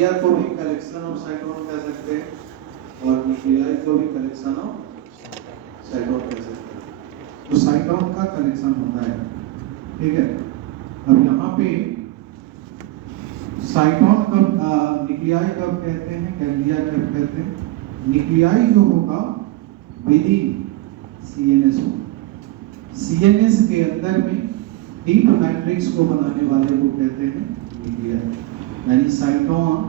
Ganglia को भी collection of साइटोन कह सकते हैं और न्यूक्लियाई को भी कलेक्शन ऑफ साइटोन कह सकते हैं। तो साइटोन का कलेक्शन होता है, ठीक है। अब यहाँ पे साइटोन कब न्यूक्लियाई कब कहते हैं, गैंग्लिया कब कहते हैं? न्यूक्लियाई जो होगा विद सीएनएस होगा, सीएनएस के अंदर में डीप मैट्रिक्स को बनाने वाले को कहते हैं न्यूक्लियाई। यानी साइटोन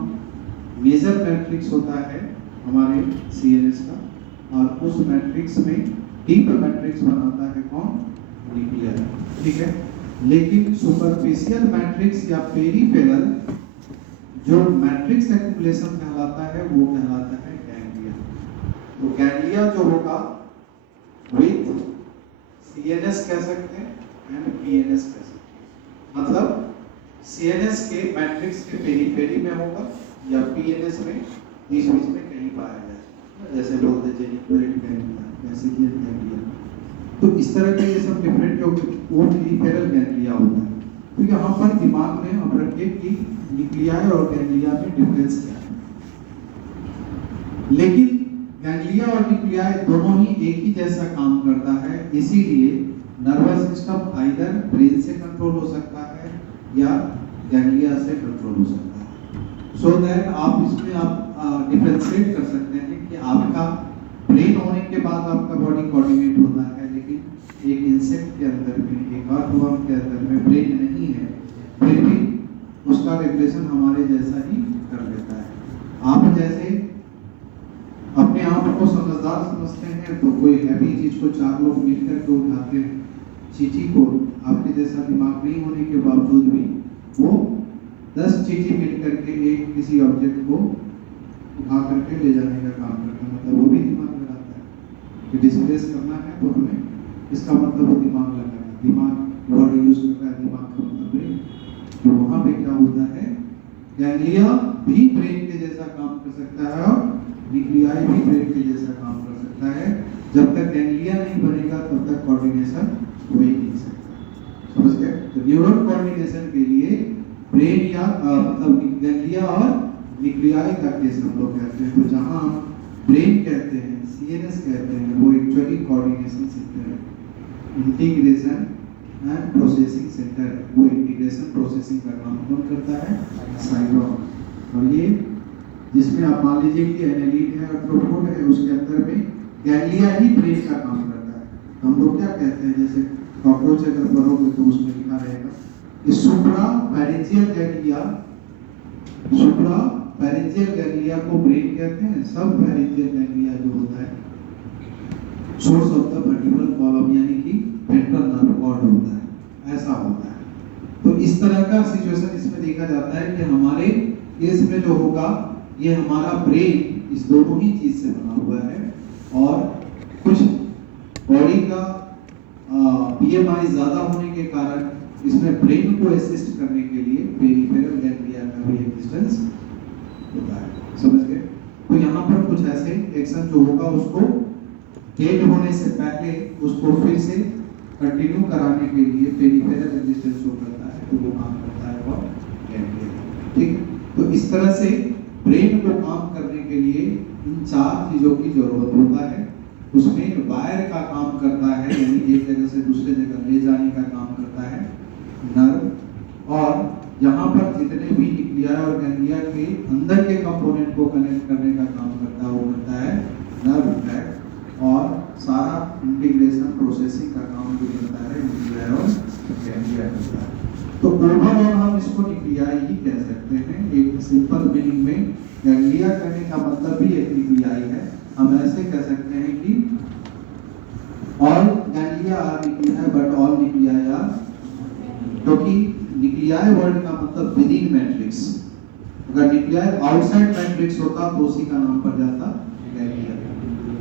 मेजर मैट्रिक्स होता है हमारे सीएनएस का, और उस मैट्रिक्स में डीप मैट्रिक्स बनाता है कौन? न्यूक्लियाई, ठीक है। लेकिन सुपरफिशियल मैट्रिक्स या पेरिफेरल जो मैट्रिक्स एक्युमुलेशन कहलाता है वो कहलाता है गैंग्लिया। तो गैंग्लिया जो होगा विथ सीएनएस कह सकते हैं एंड पीएनएस कह सकते हैं। मतलब सीएनएस के मैट्रिक्स के पेरीफेरी में होगा या पीएनएस में बीच बीच में कहीं पाया जाए, जैसे बोलते हैं जेनिकुलेट गैंग्लिया, वेसिकुलर गैंग्लिया। तो इस तरह के ये सब डिफरेंट जो वो पेरीफेरल गैंग्लिया होता है। तो यहाँ पर दिमाग में अब रखिए कि न्यूक्लियाई और गैंग्लिया में डिफरेंस क्या है। लेकिन गैंग्लिया और न्यूक्लियाई दोनों ही एक ही जैसा काम करता है, इसीलिए नर्वस सिस्टम आइदर ब्रेन से कंट्रोल हो सकता है या गैंग्लिया से कंट्रोल हो सकता है। सो दैट आप इसमें आप डिफरेंशिएट कर सकते हैं कि आपका ब्रेन होने के बाद आपका बॉडी कोऑर्डिनेट होता है, लेकिन एक इंसेक्ट के अंदर में, एक अर्थवर्म के अंदर में ब्रेन नहीं है, फिर भी उसका रेगुलेशन हमारे जैसा ही कर लेता है। आप जैसे अपने आप को समझदार समझते हैं तो कोई हैवी चीज को चार लोग मिलकर के उठाते हैं, चींटी को आपके जैसा दिमाग नहीं होने के बावजूद भी वो 10 चींटी मिलकर के एक किसी ऑब्जेक्ट को उठा करके ले जाने का काम करता है। मतलब वो भी दिमाग लगाता है कि डिस्प्लेस करना है तो हमें, इसका मतलब वो दिमाग लगाता है, दिमाग वर्ड यूज करता है, दिमाग का मतलब ब्रेन। तो वहाँ पे क्या होता है, गैंग्लिया भी ब्रेन के जैसा काम कर सकता है और न्यूक्लियाई भी ब्रेन के जैसा काम कर सकता है। जब तक गैंग्लिया नहीं बनेगा तब तक कोऑर्डिनेशन हो ही नहीं सकता, समझ गए? तो न्यूरल कोऑर्डिनेशन के लिए ब्रेन या मतलब गैंग्लिया और न्यूक्लियाई का केस हम लोग कहते हैं। तो जहाँ हम ब्रेन कहते हैं, सीएनएस कहते हैं, वो एक्चुअली कोऑर्डिनेशन सेंटर है, इंटीग्रेशन एंड प्रोसेसिंग सेंटर। वो इंटीग्रेशन प्रोसेसिंग का काम कौन करता है? साइटोन। और ये जिसमें आप मान लीजिए कि एनालिन है, आर्थ्रोपोड है, उसके अंदर में गैंग्लिया ही ब्रेन का काम करता है। तो हम लोग क्या कहते हैं, जैसे कॉकरोच अगर पढ़ोगे तो उसमें लिखा रहेगा कि सुप्रा पैरेंजियल गैंग्लिया, सुप्रा पैरेंजियल गैंग्लिया को ब्रेन कहते हैं। सब पैरेंजियल गैंग्लिया जो होता है source of the vertebral column यानी कि वेंट्रल नर्व कॉर्ड होता है, ऐसा होता है। तो इस तरह का सिचुएशन इसमें देखा जाता है कि हमारे केस में जो होगा ये हमारा ब्रेन इस दोनों ही चीज से बना हुआ है, और कुछ बॉडी का बीएमआई ज्यादा होने के कारण इसमें ब्रेन को असिस्ट करने के लिए पेरिफेरल गैंग्लिया का भी एग्जिस्टेंस होता है, समझ गए? तो यहाँ पर कुछ ऐसे एक्शन जो होगा उसको डेड होने से पहले उसको फिर से कंटिन्यू कराने के लिए पेरिफेरल एग्जिस्टेंस शो करता है, तो वो काम करता है और गैंग्लिया, ठीक है। तो इस तरह से ब्रेन को काम करने के लिए इन 4 चीजों की जरूरत होता है। उसमें वायर का काम करता है, यानी एक जगह से दूसरे जगह ले जाने का काम करता है नर्व, और यहाँ पर जितने भी न्यूक्लियाई और गैंग्लिया के अंदर के कंपोनेंट को कनेक्ट करने का काम करता है वो करता है नर्व ट्रैक्ट, और सारा इंटीग्रेशन प्रोसेसिंग का काम जो करता है न्यूक्लियाई और गैंग्लिया करता है। तो ओवरऑल हम इसको न्यूक्लियाई ही कह सकते हैं। एक सिंपल मीनिंग में गैंग्लिया कहने का मतलब भी एक न्यूक्लियाई है। हम ऐसे कह सकते हैं कि all ganglia are nuclei but all nuclei are, क्योंकि न्यूक्लियाई वर्ड का मतलब विद इन मैट्रिक्स। अगर न्यूक्लियाई आउटसाइड मैट्रिक्स होता तो उसी का नाम पड़ जाता गैंग्लिया।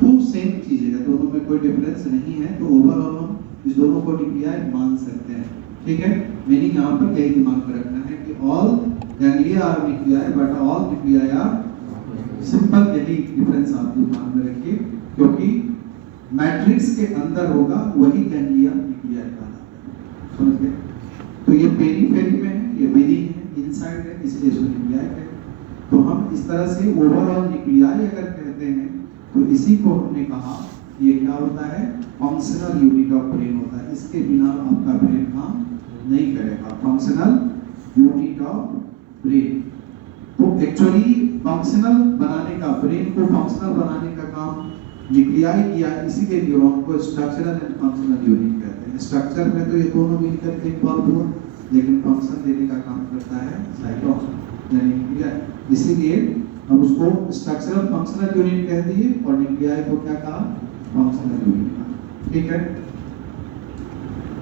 तो सेम चीज है, दोनों में कोई डिफरेंस नहीं है। तो ओवरऑल हम इस दोनों को न्यूक्लियाई मान सकते हैं, ठीक है। मीनिंग यहाँ पर यही दिमाग में रखना है कि all ganglia are nuclei but all nuclei are, simple यही डिफरेंस आप दिमाग में रखिए, क्योंकि मैट्रिक्स के अंदर होगा वही गैंग्लिया न्यूक्लियाई कहलाता है, समझ गए? तो ये पेरीफेरी में है, ये विदिन है, इनसाइड है, इसलिए इसको न्यूक्लियाई कहते हैं। तो हम इस तरह से ओवरऑल न्यूक्लियाई अगर कहते हैं तो इसी को हमने कहा ये क्या होता है, फंक्शनल यूनिट ऑफ ब्रेन होता है। इसके बिना आपका ब्रेन काम नहीं करेगा, फंक्शनल यूनिट ऑफ ब्रेन। तो एक्चुअली फंक्शनल बनाने का, ब्रेन को फंक्शनल बनाने का काम न्यूक्लियाई किया, इसीलिए न्यूरॉन को स्ट्रक्चरल एंड फंक्शनल यूनिट कहते हैं। स्ट्रक्चर में तो ये दोनों मिलकर के इन्वॉल्व हुआ, लेकिन फंक्शन देने का काम करता है साइटोप्लाज्म यानी न्यूक्लियाई। इसीलिए हम उसको स्ट्रक्चरल फंक्शनल यूनिट कह दिए और न्यूक्लियाई को क्या कहा, फंक्शनल यूनिट कहा। ठीक है,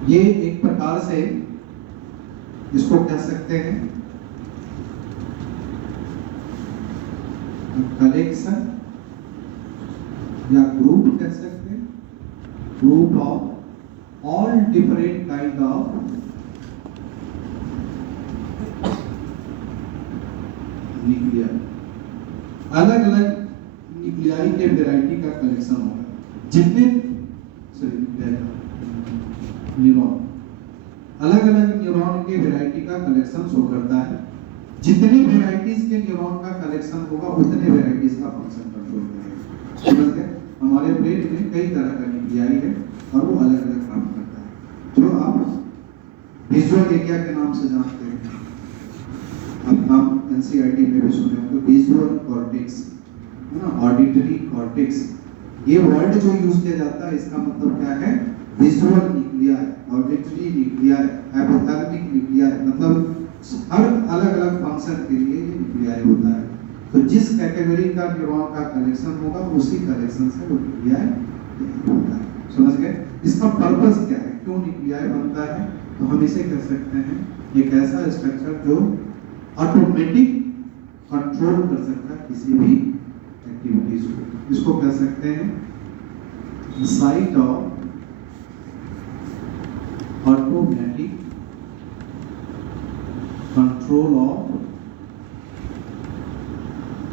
ये एक प्रकार से इसको कह सकते हैं कलेक्शन या ग्रुप कह सकते हैं, group of all different kind of nuclei. अलग अलग न्यूक्लियाई के वैरायटी का कलेक्शन होगा। जितने न्यूरॉन, अलग अलग न्यूरॉन के वैरायटी का कलेक्शन शो करता है। जितनी वैरायटीज के न्यूरॉन का कलेक्शन होगा उतने वैरायटीज का फंक्शन कंट्रोल करेगा। समझ गए? हमारे ब्रेन में कई तरह का न्यूक्लियाई है और वो अलग अलग काम करता है, जो आप विजुअल एरिया के नाम से जानते हैं। आप नाम एनसीईआरटी में भी सुने होंगे, विजुअल कॉर्टेक्स है ना, ऑडिटरी कॉर्टेक्स। ये वर्ड जो यूज किया जाता है इसका मतलब क्या है, visual nuclei, auditory nuclei, hypothalamic nuclei, मतलब हर अलग अलग फंक्शन के लिए ये न्यूक्लियाई होता है। तो जिस कैटेगरी का न्यूरॉन का कनेक्शन होगा उसी कनेक्शन से वो न्यूक्लियाई होता है। समझ गए? इसका पर्पस क्या है, क्यों न्यूक्लियाई बनता है? तो हम इसे कह सकते हैं एक ऐसा स्ट्रक्चर जो ऑटोमेटिक कंट्रोल कर सकता है किसी भी एक्टिविटीज को। इसको कह सकते हैं site of automatic control of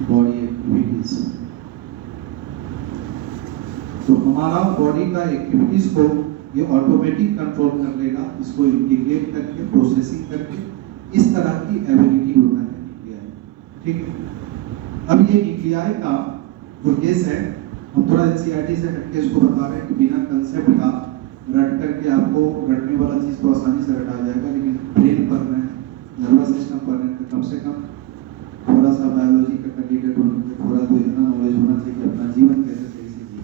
body activities. तो हमारा बॉडी का एक्टिविटीज को ये ऑटोमेटिक कंट्रोल कर लेगा, इसको इंटीग्रेट करके, प्रोसेसिंग करके, इस तरह की एबिलिटी होता है न्यूक्लियाई। ठीक है, अब ये न्यूक्लियाई का जो केस है, हम थोड़ा एनसीईआरटी से हटके इसको बता रहे हैं कि बिना कंसेप्ट का रट करके आपको रटने वाला चीज तो आसानी से रटा जाएगा, लेकिन ब्रेन पढ़ रहे हैं, नर्वस सिस्टम पढ़ रहे हैं, तो कम से कम थोड़ा सा बायोलॉजी का कैंडिडेट होने के थोड़ा तो इतना नॉलेज होना चाहिए कि अपना जीवन कैसे सही से जिए।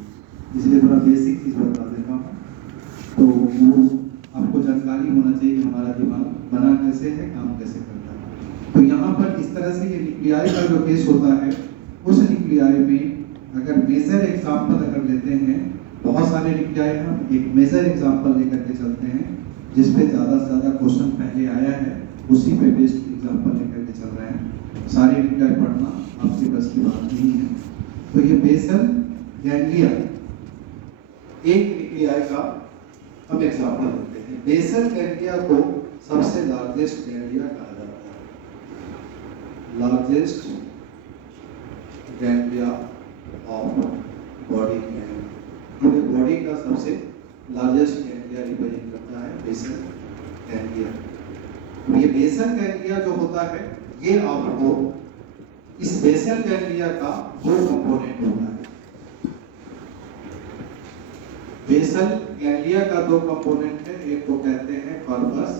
इसलिए थोड़ा बेसिक चीज बता देता हूँ, तो वो आपको जानकारी होना चाहिए कि हमारा दिमाग बना कैसे है, काम कैसे करता है। तो यहाँ पर इस तरह से ये न्यूक्लियाई का जो केस होता है, उस न्यूक्लियाई में अगर मेजर एग्जाम्पल अगर लेते हैं, बहुत सारे न्यूक्लियाई हम एक मेजर एग्जाम्पल लेकर के चलते हैं जिसपे ज़्यादा से ज़्यादा क्वेश्चन पहले आया है, उसी पे बेस्ड एग्जाम्पल लेकर के चल रहे हैं। सारे न्यूक्लियाई पढ़ना आपके बस की बात नहीं है। तो ये बेसल गैंग्लिया एक न्यूक्लियाई का हम एग्जाम्पल लेते हैं। बेसल गैंग्लिया को सबसे लार्जेस्ट गैंग्लिया कहा जाता है, लार्जेस्ट गैंग्लिया ऑफ बॉडी। पूरे बॉडी का सबसे लार्जेस्ट गैंग्लिया रिप्रेजेंट करता है बेसल गैंग्लिया। तो ये बेसल गैंग्लिया जो होता है, ये आपको इस बेसल गैंग्लिया का दो कंपोनेंट होता है। बेसल गैंग्लिया का दो कंपोनेंट है, एक को कहते हैं कॉर्पस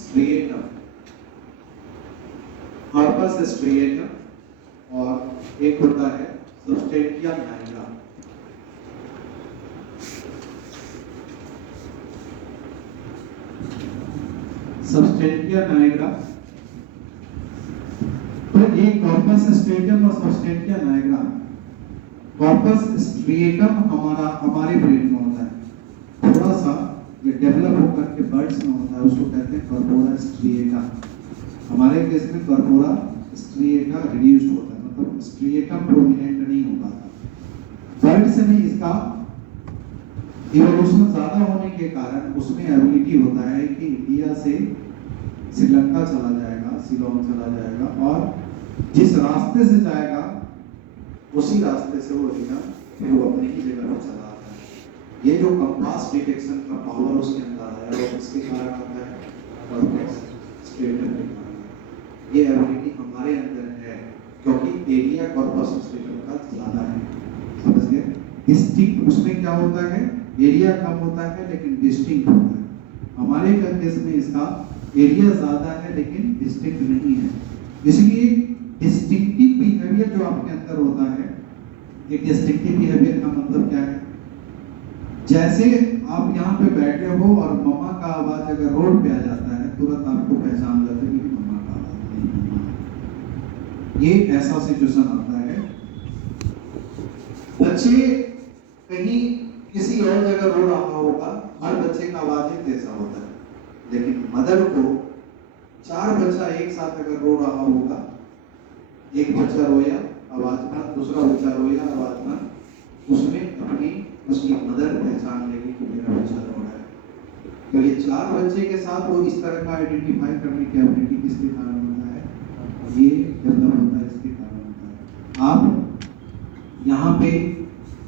स्ट्रिएटम, कॉर्पस स्ट्रिएटम, और एक होता है सबस्टेंटिया नाइग्रा। सबस्टेंटिया नाइग्रा, तो ये कॉर्पस स्ट्रिएटम और सबस्टेंटिया नाइग्रा। कॉर्पस स्ट्रिएटम हमारे ब्रेन में होता है, थोड़ा सा ये डेवलप होकर के बर्ड्स में होता है, उसको कहते हैं कॉर्पोरा स्ट्रिएटा। हमारे केस में कॉर्पोरा स्ट्रिएटा रिड्यूस्ड होता है, मतलब स्ट्रिएटम प्रोमिनेंट नहीं हो पाता। बर्ड्स में इसका इवोल्यूशन ज्यादा होने के कारण उसमें एबिलिटी होता है कि इंडिया से श्रीलंका चला जाएगा, सिलोन चला जाएगा, और जिस रास्ते से जाएगा उसी रास्ते से वो रिटर्न फिर वो अपनी ही जगह पर चला आता है। ये जो कंपास डिटेक्शन का पावर उसके अंदर आया है, वो किसके कारण आता है, कॉर्पस स्ट्रिएटम के कारण। ये एबिलिटी हमारे अंदर है, कॉर्पस स्ट्रेटम का ज्यादा है। समझ गए? डिस्टिंक्ट उसमें क्या होता है, एरिया कम होता है लेकिन डिस्टिंक्ट होता है। हमारे केस में इसका एरिया ज्यादा है लेकिन डिस्टिंक्ट नहीं है। इसलिए डिस्टिंक्टिव बिहेवियर जो आपके अंदर होता है, ये डिस्टिंक्टिव बिहेवियर का मतलब क्या है? जैसे आप यहाँ पे बैठे हो और मम्मा का आवाज अगर रोड पे आ जाता है, तुरंत आपको पहचान जाता है कि मम्मा का आवाज नहीं, मम्मा है। ये ऐसा सिचुएशन आता है। बच्चे कहीं किसी और जगह रो रहा होगा, हर बच्चे का आवाज एक जैसा होता है, लेकिन मदर को 4 बच्चा एक साथ अगर रो रहा होगा, एक बच्चा रोया आवाज बंद, दूसरा बच्चा रोया आवाज बंद, उसमें अपनी उसकी मदर पहचान लेगी कि मेरा बच्चा रो रहा है। तो ये 4 बच्चे के साथ वो इस तरह का आइडेंटिफाई करने की एबिलिटी किसके कारण होता है? ये डेवलप होता है, इसके कारण होता है। आप यहाँ पे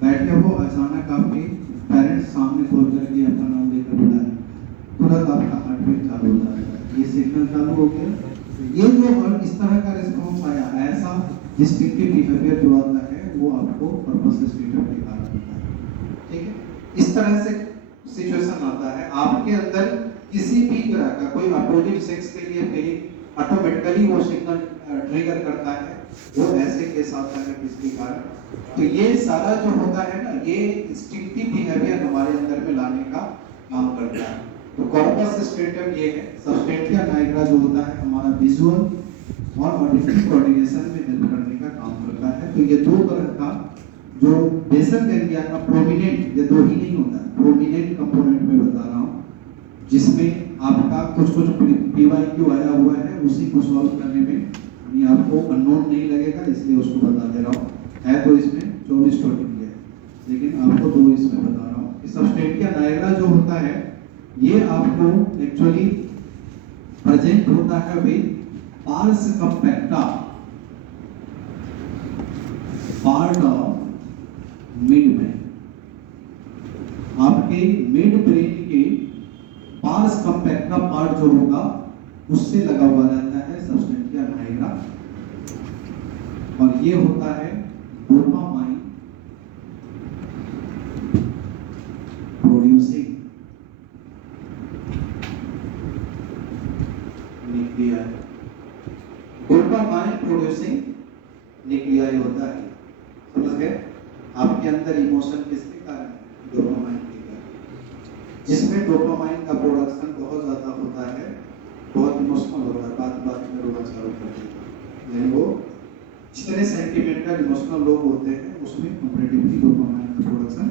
बैठे हो, अचानक आपके पेरेंट्स सामने खोल करके अपना नाम लेकर बुलाए, तुरंत आपका हार्ट बीट चालू हो जाएगा, ये सिग्नल चालू हो गया। ये जो इस तरह का रिस्पॉन्स आया, ऐसा डिस्टिंक्टिव बिहेवियर जो आता है वो आपको पर्पस स्टेटम के कारण होता है। ठीक है? इस तरह से सिचुएशन आता है आपके अंदर किसी भी तरह का कोई अपोजिट सेक्स के लिए फीलिंग ऑटोमेटिकली वो सिग्नल ट्रिगर करता है, वो ऐसे केस आता है किसके कारण। तो ये सारा जो होता है ना, ये इंस्टिंक्टिव बिहेवियर हमारे अंदर में लाने का काम करता है। तो कॉर्पस स्ट्रेटम ये है। सबस्टेंटिया नाइग्रा जो होता है हमारा विजुअल और ऑडिटिव कोऑर्डिनेशन में हेल्प करने का काम करता है। तो ये दो तरह का जो बेसल गैंग्लिया का प्रोमिनेंट, ये दो ही नहीं होता है, प्रोमिनेंट कंपोनेंट में बता रहा हूँ, जिसमें आपका कुछ पीवाईक्यू आया हुआ है, उसी को सॉल्व करने में ये आपको अननोन नहीं लगेगा, इसलिए उसको बता दे रहा हूँ। है तो इसमें 24 टॉपिक है, लेकिन आपको 2 इसमें बता रहा हूँ। सबस्टेंटिया नाइग्रा जो होता है ये आपको एक्चुअली प्रेजेंट होता है with pars compacta part of mid brain. आपके मिड ब्रेन के पार्स कंपैक्टा पार्ट जो होगा उससे लगा हुआ रहता है सबस्टेंटिया नाइग्रा, और ये होता है dopamine producing nuclei. Dopamine producing nuclei होता है। समझ गए? आपके अंदर इमोशन किसके कारण है? डोपामाइन के कारण। जिसमें डोपामाइन का प्रोडक्शन बहुत ज्यादा होता है, बहुत इमोशनल होता है, बात में रोना चालू कर देगा। यानी वो जितने सेंटिमेंटल इमोशनल लोग होते हैं उसमें कंपैरेटिवली डोपामाइन का प्रोडक्शन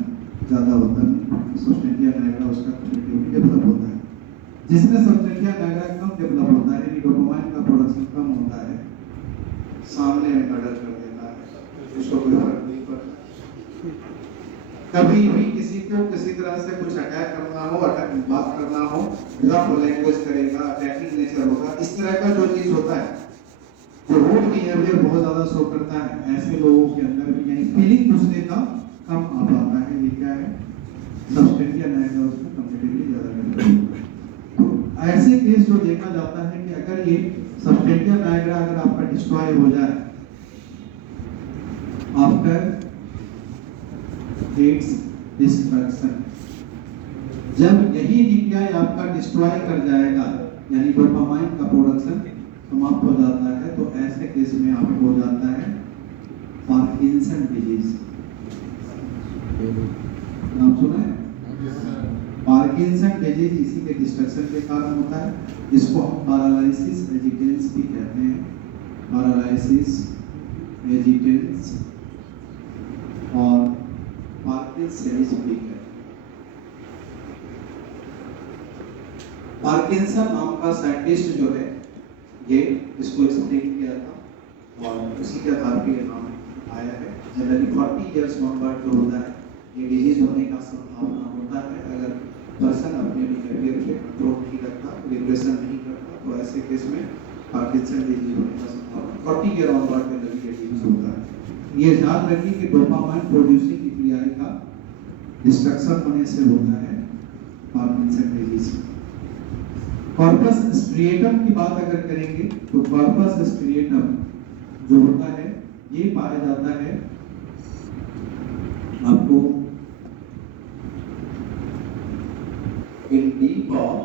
ज्यादा होता है। सबस्टेंटिया नाइग्रा उसका कंपैरेटिवली डेवलप होता है। जिसमें सबस्टेंटिया नाइग्रा कम डेवलप होता है, डोपामाइन का प्रोडक्शन कम होता है, सामने मर्डर कर देता है, उसको कोई फर्क नहीं पड़ता। कभी भी किसी को किसी तरह से कुछ अटैक करना हो, अटैक बात करना हो, रफ लैंग्वेज करेगा, अटैकिंग नेचर होगा, इस तरह का जो चीज होता है, जो रूड बिहेवियर बहुत ज्यादा शो करता है, ऐसे लोगों के अंदर भी यानी फीलिंग दूसरे का कम आ पाता है। ये क्या है? सबस्टेंटिया नाइग्रा उसमें कंपैरेटिवली ज्यादा करता है। तो ऐसे केस जो देखा जाता है कि अगर ये सबस्टेंटिया नाइग्रा अगर आपका डिस्ट्रॉय हो जाए आफ्टर इट्स डिस्ट्रक्शन, जब यही न्यूक्लियाई आपका डिस्ट्रॉय कर जाएगा, यानी डोपामाइन का प्रोडक्शन समाप्त हो जाता है, तो ऐसे केस में आपको हो जाता है पार्किंसन डिजीज। नाम सुना है? पार्किंसन डिजीज इसी के डिस्ट्रक्शन के कारण होता है। इसको हम पैरालिसिस एजिटेंस भी कहते हैं। पैरालिसिस एजिटेंस और पार्किंसनिज्म भी कहते हैं। पार्किंसन नाम का साइंटिस्ट जो है ये इसको एक्सप्लेन किया था और उसी के आधार पे ये नाम आया है। जनरली 40 इयर्स ऑनवर्ड जो होता है ये डिजीज होने का संभावना होता है अगर पर्सन अपने बिहेवियर पे कंट्रोल नहीं रखता, रिग्रेशन नहीं करता, तो ऐसे केस में पार्किंसन डिजीज होने का संभावना 40 ईयर ऑनवर्ड में लगी डिजीज होता है। ये याद रखिए कि डोपामाइन प्रोड्यूसिंग न्यूक्लियाई का डिस्ट्रक्शन होने से होता है पार्किंसन डिजीज। कॉर्पस स्ट्रिएटम की बात अगर करेंगे तो कॉर्पस स्ट्रिएटम जो होता है ये पाया जाता है आपको इन डीप और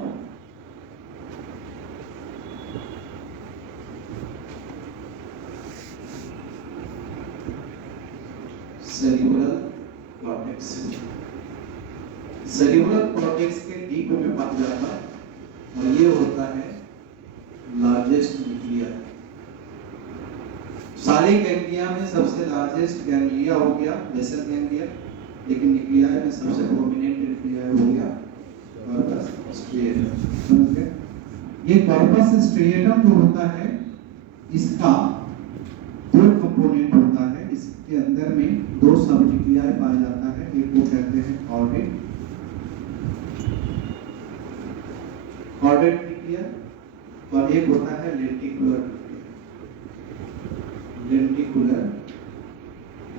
सेरिब्रल कॉर्टेक्स। सेरिब्रल कॉर्टेक्स के डीप में पाया जाता है और ये होता है लार्जेस्ट न्यूक्लिया। सारे गैंग्लिया में सबसे लार्जेस्ट गैंग्लिया हो गया बेसल गैंग्लिया, लेकिन न्यूक्लिया में सबसे प्रोमिनेंट न्यूक्लिया हो गया कॉर्पस स्ट्रिएटम। समझ गए? ये कॉर्पस स्ट्रिएटम जो होता है इसका दो कंपोनेंट होता है। इसके अंदर में दो सब न्यूक्लिया पाया जाता है। एक को कहते हैं कॉर्डेट न्यूक्लिया और एक होता है लेंटिकुलर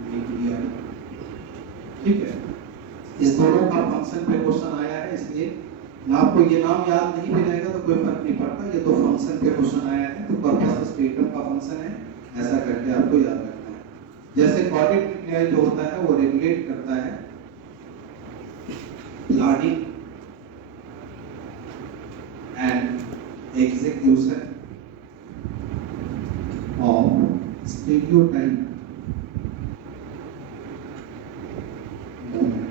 न्यूक्लिया। ठीक है, इस दोनों का फंक्शन पे क्वेश्चन आया है, इसलिए आपको ये नाम याद नहीं भी रहेगा तो कोई फर्क नहीं पड़ता। ये दो फंक्शन पे क्वेश्चन आया है, तो कॉर्पस स्ट्रिएटम का फंक्शन है, ऐसा करके आपको याद रखना है। जैसे कॉर्डेट न्यूक्लिया जो होता है वो रेगुलेट करता है planning and execution of stereotype movement.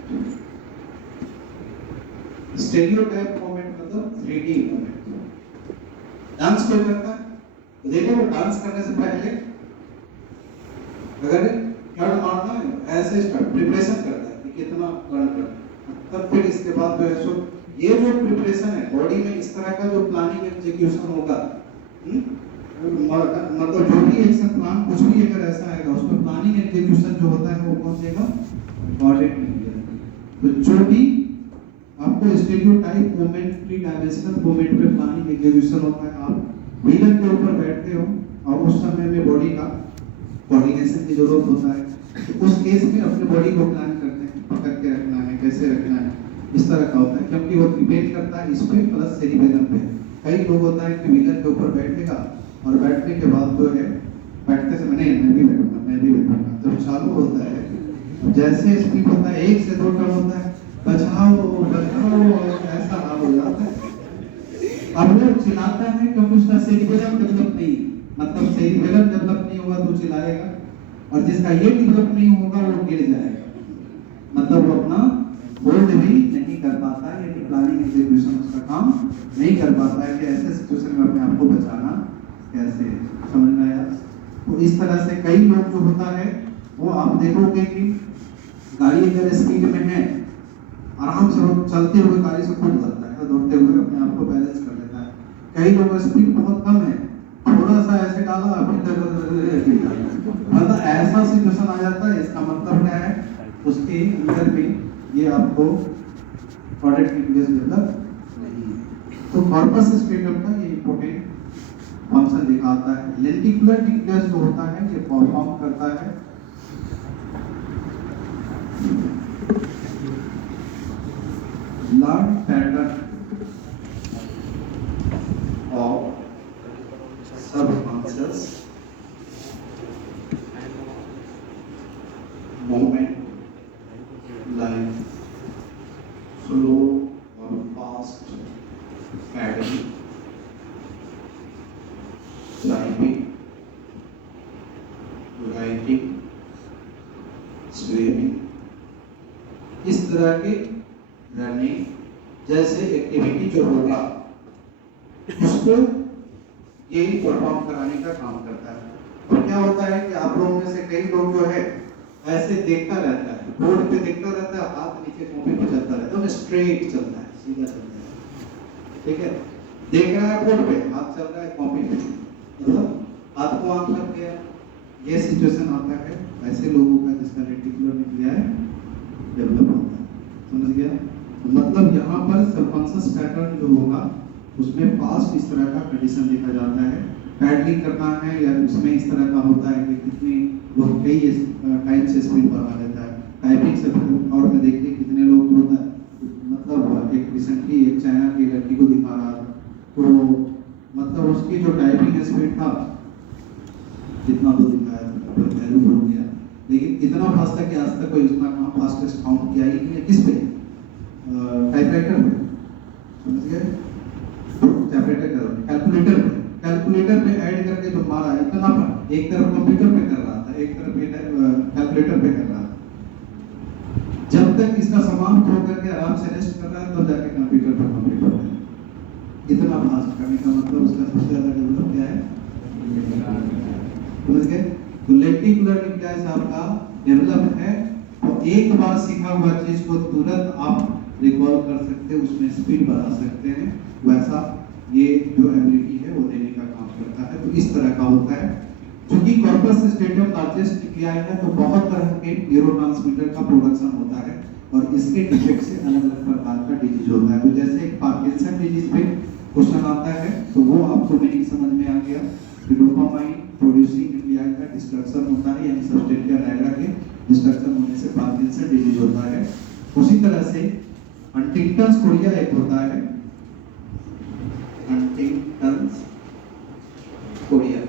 Stereotype movement मतलब 3D मूवमेंट। डांस कोई करता है तो देखो, वो डांस करने से पहले अगर टर्न मारना है ऐसे प्रिपरेशन करता है कि कितना टर्न करना है, तब फिर इसके बाद जो है सो ये जो प्रिपरेशन है बॉडी में, इस तरह का जो प्लानिंग एग्जीक्यूशन होगा, मतलब जो भी एक्शन प्लान कुछ भी अगर ऐसा आएगा उसमें प्लानिंग एग्जीक्यूशन जो होता है वो कौन देगा? कॉर्डेट न्यूक्लिया। तो जो भी आपको stereotype movement, three dimensional movement पे प्लानिंग एग्जीक्यूशन होता है, आप व्हीलर के ऊपर बैठते हो और उस समय में बॉडी का कोऑर्डिनेशन की जरूरत होता है, तो उस केस में अपने बॉडी को प्लान करते हैं, पकड़ के रखना है, कैसे रखना है, इस तरह का होता है, क्योंकि वो डिपेंड करता है इस पे प्लस सेरिबेलम पे। कई लोग होता है कि व्हीलर के ऊपर बैठेगा और बैठने के बाद जो है बैठते समय नहीं मैं भी बैठूंगा, जब चालू होता है जैसे स्पीड होता है 1 से 2 टर्न होता है, बचाओ ऐसा हाल हो जाता है। अब वो चिल्लाता है क्योंकि उसका सेरिबेलम डेवलप नहीं है, मतलब सेरिबेलम डेवलप नहीं होगा तो चिल्लाएगा, और जिसका ये डेवलप नहीं होगा वो गिर जाएगा, मतलब वो अपना होल्ड भी नहीं कर पाता है, यानी प्लानिंग एग्जीक्यूशन उसका काम नहीं कर पाता है कि ऐसे सिचुएशन में अपने आप को बचाना कैसे। समझ में आया? तो इस तरह से कई लोग जो होता है वो आप देखोगे कि गाड़ी अगर स्पीड में है, आराम से चलते हुए गाड़ी से कूद जाता है, दौड़ते हुए अपने आप को बैलेंस कर लेता है। कई लोग स्पीड बहुत कम है, थोड़ा सा ऐसे डाला मतलब ऐसा सिचुएशन आ जाता है। इसका मतलब क्या है? उसके अंदर में ये आपको कॉर्डेट न्यूक्लियस डेवलप नहीं है। तो कॉर्पस स्ट्रिएटम का ये इंपॉर्टेंट फंक्शन दिखाता है। लेंटिकुलर न्यूक्लियस जो होता है ये परफॉर्म करता है learn pattern of subconscious movement like slow और fast paddling, climbing, riding, swimming, इस तरह के रनिंग जैसे एक्टिविटी जो होगा उसको ये परफॉर्म कराने का काम करता है। और क्या होता है कि आप लोगों में से कई लोग जो है ऐसे देखता रहता है, बोर्ड पे देखता रहता है, हाथ नीचे कॉपी पे चलता रहता है, स्ट्रेट चलता है, सीधा चलता है। ठीक है, देख रहा है बोर्ड पे, हाथ चल रहा है कॉपी पे, मतलब हाथ को आंख लग गया, ये सिचुएशन आता है ऐसे लोगों का जिसका रेटिकुलर न्यूक्लिया डेवलप होता है। समझ गया? तो मतलब यहाँ पर सबकॉन्शियस पैटर्न जो होगा उसमें फास्ट इस तरह का कंडीशन देखा जाता है। पैडलिंग करना है या उसमें इस तरह का होता है कि कितने लोग कई टाइम से स्पीड बढ़ा देता है। टाइपिंग से और में देखिए कितने लोग जो होता है, मतलब एक रिसेंटली एक चाइना की लड़की को दिखा रहा था, तो मतलब उसकी जो टाइपिंग स्पीड था कितना तो दिखाया था, वैल्यू लेकिन इतना फास्ट है कि आज तक कोई उतना काम फास्टेस्ट काउंट किया ही नहीं है। किस पे? टाइपराइटर पे, समझ गए? टाइपराइटर कैलकुलेटर पे, कैलकुलेटर पे ऐड करके जो मारा इतना पर एक तरफ कंप्यूटर पे कर रहा था, एक तरफ कैलकुलेटर पे कर रहा था। जब तक इसका सामान खो करके आराम से रेस्ट कर रहा है तब जाके कंप्यूटर पर कंप्लीट होता है। इतना फास्ट करने का मतलब उसका सबसे ज्यादा डेवलप क्या है? समझ गए? तो लेक्टिकुलर न्यूक्लियस आपका डेवलप है और एक बार सीखा हुआ चीज को तुरंत आप रिकॉल कर सकते हैं, उसमें स्पीड बढ़ा सकते हैं। वैसा ये जो एबिलिटी है वो देने का काम करता है। तो इस तरह का होता है। क्योंकि कॉर्पस स्टेटम लार्जेस्ट न्यूक्लियाई है तो बहुत तरह के न्यूरोट्रांसमीटर का प्रोडक्शन होता है और इसके डिफेक्ट से अलग-अलग प्रकार का डिजीज होता है। तो जैसे एक पार्किंसन डिजीज पे क्वेश्चन आता है तो वो आपको मीनिंग समझ में आ गया कि डोपामाइन प्रोड्यूसिंग न्यूक्लियाई का डिस्ट्रक्शन होता है, यानी सबस्टेंशिया निग्रा के डिस्ट्रक्शन होने से पार्किंसन डिजीज होता है। उसी तरह से हंटिंगटन्स कोरिया एक होता है, हंटिंगटन्स कोरिया।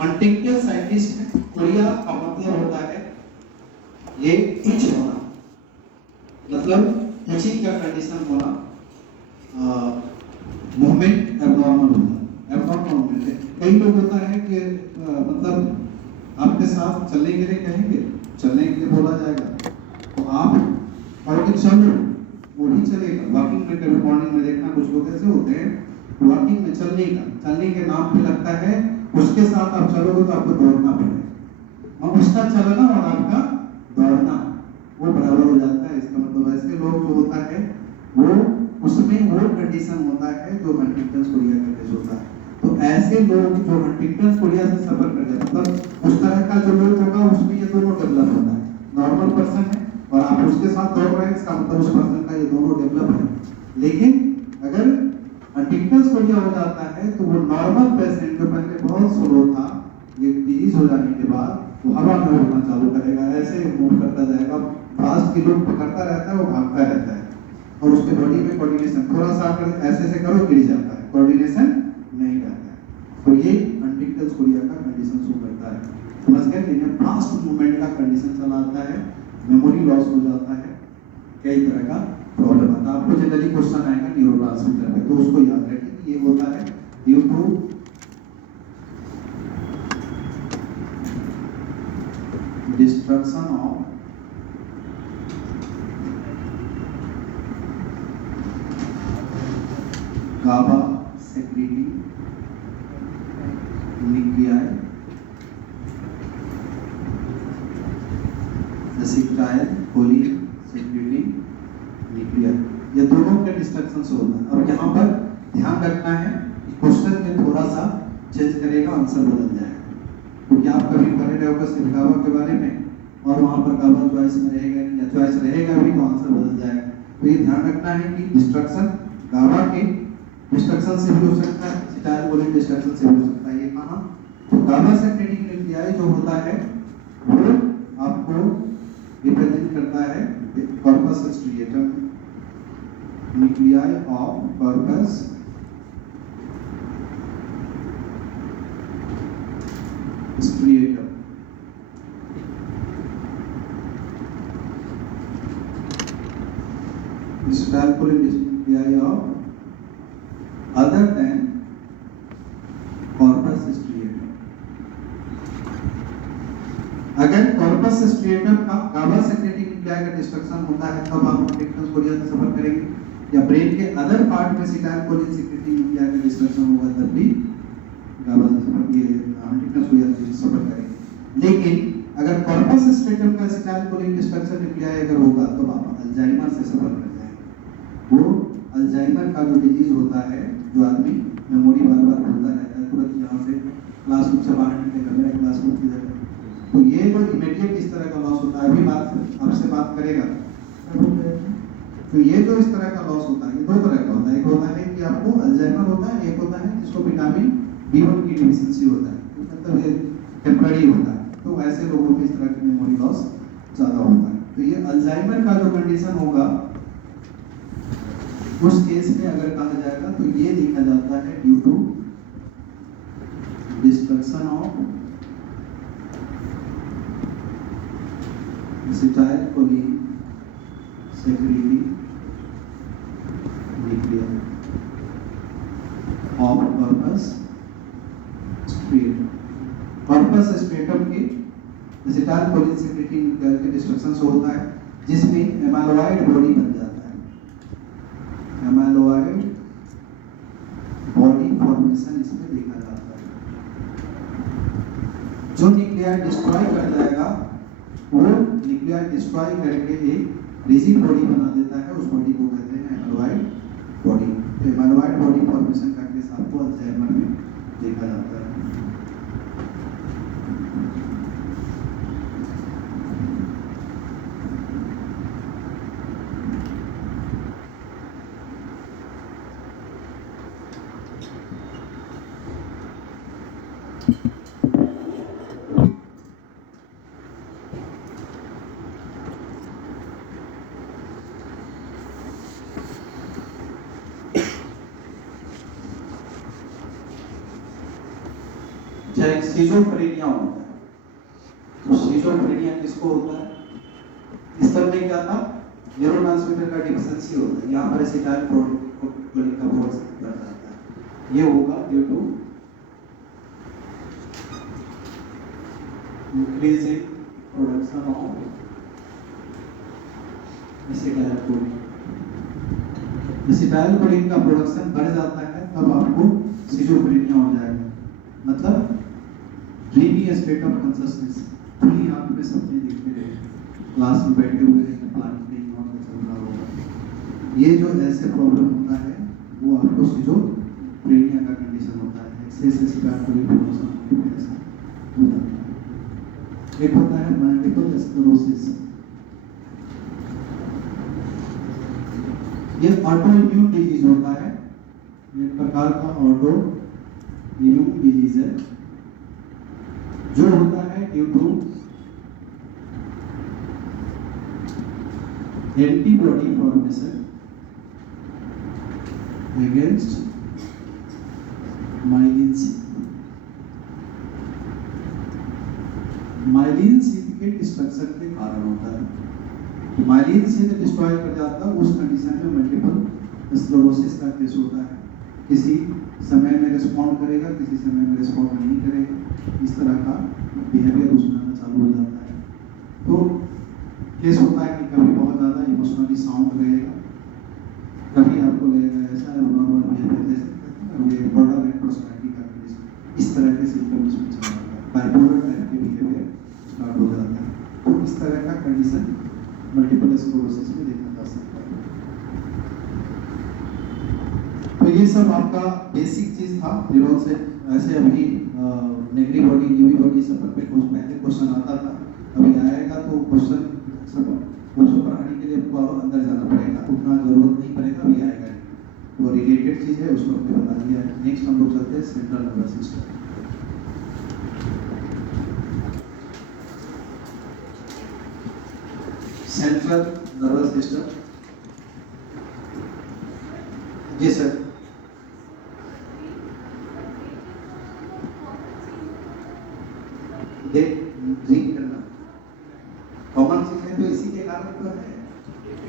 हंटिंगटन साइंटिस्ट है, कोरिया का मतलब होता है ये इच होना, मतलब इचिंग का कंडीशन होना, मूवमेंट एबनॉर्मल होना, एबनॉर्मल मूवमेंट है। कई लोग होता है कि मतलब आपके साथ चलने के लिए कहेंगे, चलने के लिए बोला जाएगा तो आप और कि चलो वो भी चलेगा। वॉकिंग में कभी मॉर्निंग में देखना कुछ लोग ऐसे होते हैं, वॉकिंग में चलने के नाम पे लगता है उसके साथ आप चलोगे तो आपको दौड़ना पड़ेगा और उसका चलना और आपका दौड़ना वो बराबर हो जाता है। इसका मतलब ऐसे लोग जो होता है वो उसमें वो कंडीशन होता है जो हंटिंगटन्स कोरिया का केस होता है। तो ऐसे लोग जो हंटिंगटन्स कोरिया से सफर कर जाते हैं, मतलब उस तरह का जो लोग होगा उसमें ये दोनों डेवलप होता है। नॉर्मल पर्सन है और आप उसके साथ दौड़ रहे हैं, इसका मतलब उस पर्सन का ये दोनों डेवलप है। लेकिन अगर हंटिंगटन्स कोरिया हो जाता है तो वो नॉर्मल पेशेंट जो पहले बहुत स्लो था, ये डिजीज हो जाने के बाद वो हवा में उड़ना चालू करेगा, ऐसे मूव करता जाएगा, फास्ट की लोग पकड़ता रहता है, वो भागता रहता है और उसके बॉडी में कोऑर्डिनेशन थोड़ा सा अगर ऐसे से करो गिर जाता है, कोऑर्डिनेशन नहीं रहता है। तो ये हंटिंगटन्स कोरिया का कंडीशन शो करता है। समझ गए? इन्हें फास्ट मूवमेंट का कंडीशन चला आता है, मेमोरी लॉस हो जाता है, कई तरह का प्रॉब्लम आता है। आपको जनरली क्वेश्चन आएगा न्यूरोट्रांसमीटर पे तो उसको याद रखें कि ये होता है due to destruction of GABA secreting nuclei, acetylcholine secreting nuclei, ये दोनों के डिस्ट्रक्शन से होता है। अब यहाँ पर ध्यान रखना है क्वेश्चन में थोड़ा सा चेंज करेगा, आंसर बदल जाएगा। क्योंकि आप कभी पढ़े रहे होगा सिर्फ GABA के बारे में और वहाँ पर GABA चॉइस में रहेगा नहीं या चॉइस रहेगा भी तो आंसर बदल जाएगा। तो ये ध्यान रखना है कि डिस्ट्रक्शन GABA के डिस्ट्रक्शन से भी हो सकता है, acetylcholine डिस्ट्रक्शन से भी हो सकता है। ये कहाँ? तो GABA secreting nuclei जो होता है वो आपको रिप्रेजेंट करता है corpus striatum, nuclei of corpus striatum. acetylcholine nuclei of other than corpus striatum। अगर कॉर्पस स्ट्रिएटम का GABA secreting nuclei का डिस्ट्रक्शन होता है तब आप हंटिंगटन्स कोरिया से सफर करेंगे, या ब्रेन के अदर पार्ट में acetylcholine secreting nuclei का डिस्ट्रक्शन होगा तब भी GABA से सफर ये हंटिंगटन्स कोरिया से सफर करेंगे। लेकिन अगर कॉर्पस स्ट्रिएटम का acetylcholine डिस्ट्रक्शन nuclei अगर होगा तो आप अल्जाइमर से सफर कर जाएंगे। वो अल्जाइमर का जो डिजीज होता है, जो आदमी मेमोरी बार-बार भूलता रहता है, तुरंत यहाँ से क्लासरूम से बाहर निकलेगा, मेरा क्लासरूम किधर है, तो ये जो इमीडिएट इस तरह का लॉस होता है, अभी आपसे बात करेगा तो ये जो इस तरह का लॉस होता है, ये दो तरह का होता है। एक होता है कि आपको अल्जाइमर होता है, एक होता है जिसको विटामिन B1 की डिफिशिएंसी होता है, मतलब ये टेम्पररी होता है। तो ऐसे लोगों में इस तरह की मेमोरी लॉस ज़्यादा होता है। तो ये अल्जाइमर का जो कंडीशन होगा उस केस में अगर कहा जाएगा तो ये देखा जाता है due to destruction of acetylcholine secreting nuclei of corpus striatum. corpus striatum के acetylcholine secreting nuclei के डिस्ट्रक्शन से होता है, जिसमें एमाइलॉइड बॉडी बन जाता है। एमाइलॉइड बॉडी फॉर्मेशन इसमें देखा जाता है। जो न्यूक्लियाइड डिस्ट्रॉय कर जाएगा वो न्यूक्लियाइड डिस्ट्रॉय करके एक रिजिड बॉडी बना देता है, उस बॉडी को कहते हैं एमाइलॉइड बॉडी। तो एमाइलॉइड बॉडी फॉर्मेशन का केस आपको अल्जाइमर में देखा जाता है। सिजोफ्रेनिया होता है। तो सिजोफ्रेनिया किसको होता है? इस सब में क्या था? न्यूरोट्रांसमीटर का डिफिशिएंसी होता है। यहाँ पर एसिटाइलकोलिन का प्रोडक्शन बढ़ जाता है। ये होगा due to increase in production of acetylcholine. Acetylcholine का प्रोडक्शन बढ़ जाता है, तब आपको सिजोफ्रेनिया हो जाएगा। मतलब ड्रीमी स्टेट ऑफ कॉन्शियसनेस, खुली आंख में सपने दिखते रहे, क्लास में बैठे हुए हैं, प्लान नहीं और चल रहा होगा। ये जो ऐसे प्रॉब्लम होता है वो आपको सिजोफ्रेनिया का कंडीशन होता है। एक्सेस एसिटाइलकोलिन प्रोडक्शन होने पे ऐसा हो जाता है। एक होता है मल्टीपल स्क्लेरोसिस। ये ऑटो इम्यून डिजीज होता है, एक प्रकार का ऑटो इम्यून डिजीज है जो होता है due to antibody formation against myelin sheath. Myelin sheath के डिस्ट्रक्शन के कारण होता है। माइलिन शीथ डिस्ट्रॉय कर जाता है, उस कंडीशन में मल्टीपल स्क्लेरोसिस का केस होता है। किसी समय में रिस्पॉन्ड करेगा, किसी समय में रिस्पॉन्ड नहीं करेगा, इस तरह का बिहेवियर उसमें आना चालू हो जाता है। तो केस होता है कि कभी बहुत ज़्यादा इमोशनली साउंड रहेगा, कभी आपको लगेगा ऐसा नॉर्मल बिहेवियर जैसे ये बॉर्डरलाइन पर्सनालिटी का कंडीशन, इस तरह के सिम्टम इसमें चल रहा है। बाइपोलर टाइप के बिहेवियर स्टार्ट हो जाता है। तो इस तरह का कंडीशन मल्टीपल स्क्लेरोसिस में देखा जा सकता है। तो ये सब आपका बेसिक चीज था न्यूरॉन से। ऐसे अभी नेगेटिव बॉडी, न्यूवी बॉडी सब पर कुछ पहले क्वेश्चन आता था, अभी आएगा तो क्वेश्चन सब उसको पढ़ाने के लिए आपको अंदर जाना पड़ेगा, उतना जरूरत नहीं पड़ेगा, अभी आएगा। वो रिलेटेड चीज है, उसको हमने बता दिया है। नेक्स्ट हम लोग चलते हैं central nervous system. Central nervous system, जी सर। ड्रिंक करना कॉमन चीज है, तो इसी के कारण तो है।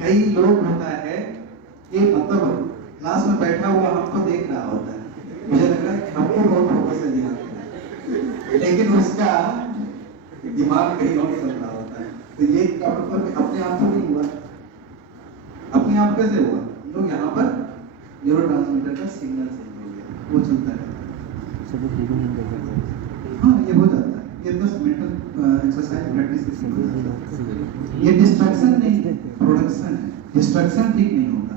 कई लोग होता है कि मतलब क्लास में बैठा हुआ हमको देख रहा होता है, मुझे लग रहा है हमको बहुत फोकस से ध्यान दे रहा है, लेकिन उसका दिमाग कहीं और चल रहा होता है। तो ये मतलब अपने आप से नहीं हुआ। अपने आप कैसे हुआ? लोग यहाँ पर न्यूरोट्रांसमीटर का सिग्नल चेंज हो गया, वो चलता है। हाँ, ये हो जाता है। ये बस मेंटल एक्सरसाइज प्रैक्टिस से हो जाता है। ये डिस्ट्रक्शन नहीं है, प्रोडक्शन है। डिस्ट्रक्शन ठीक नहीं होता,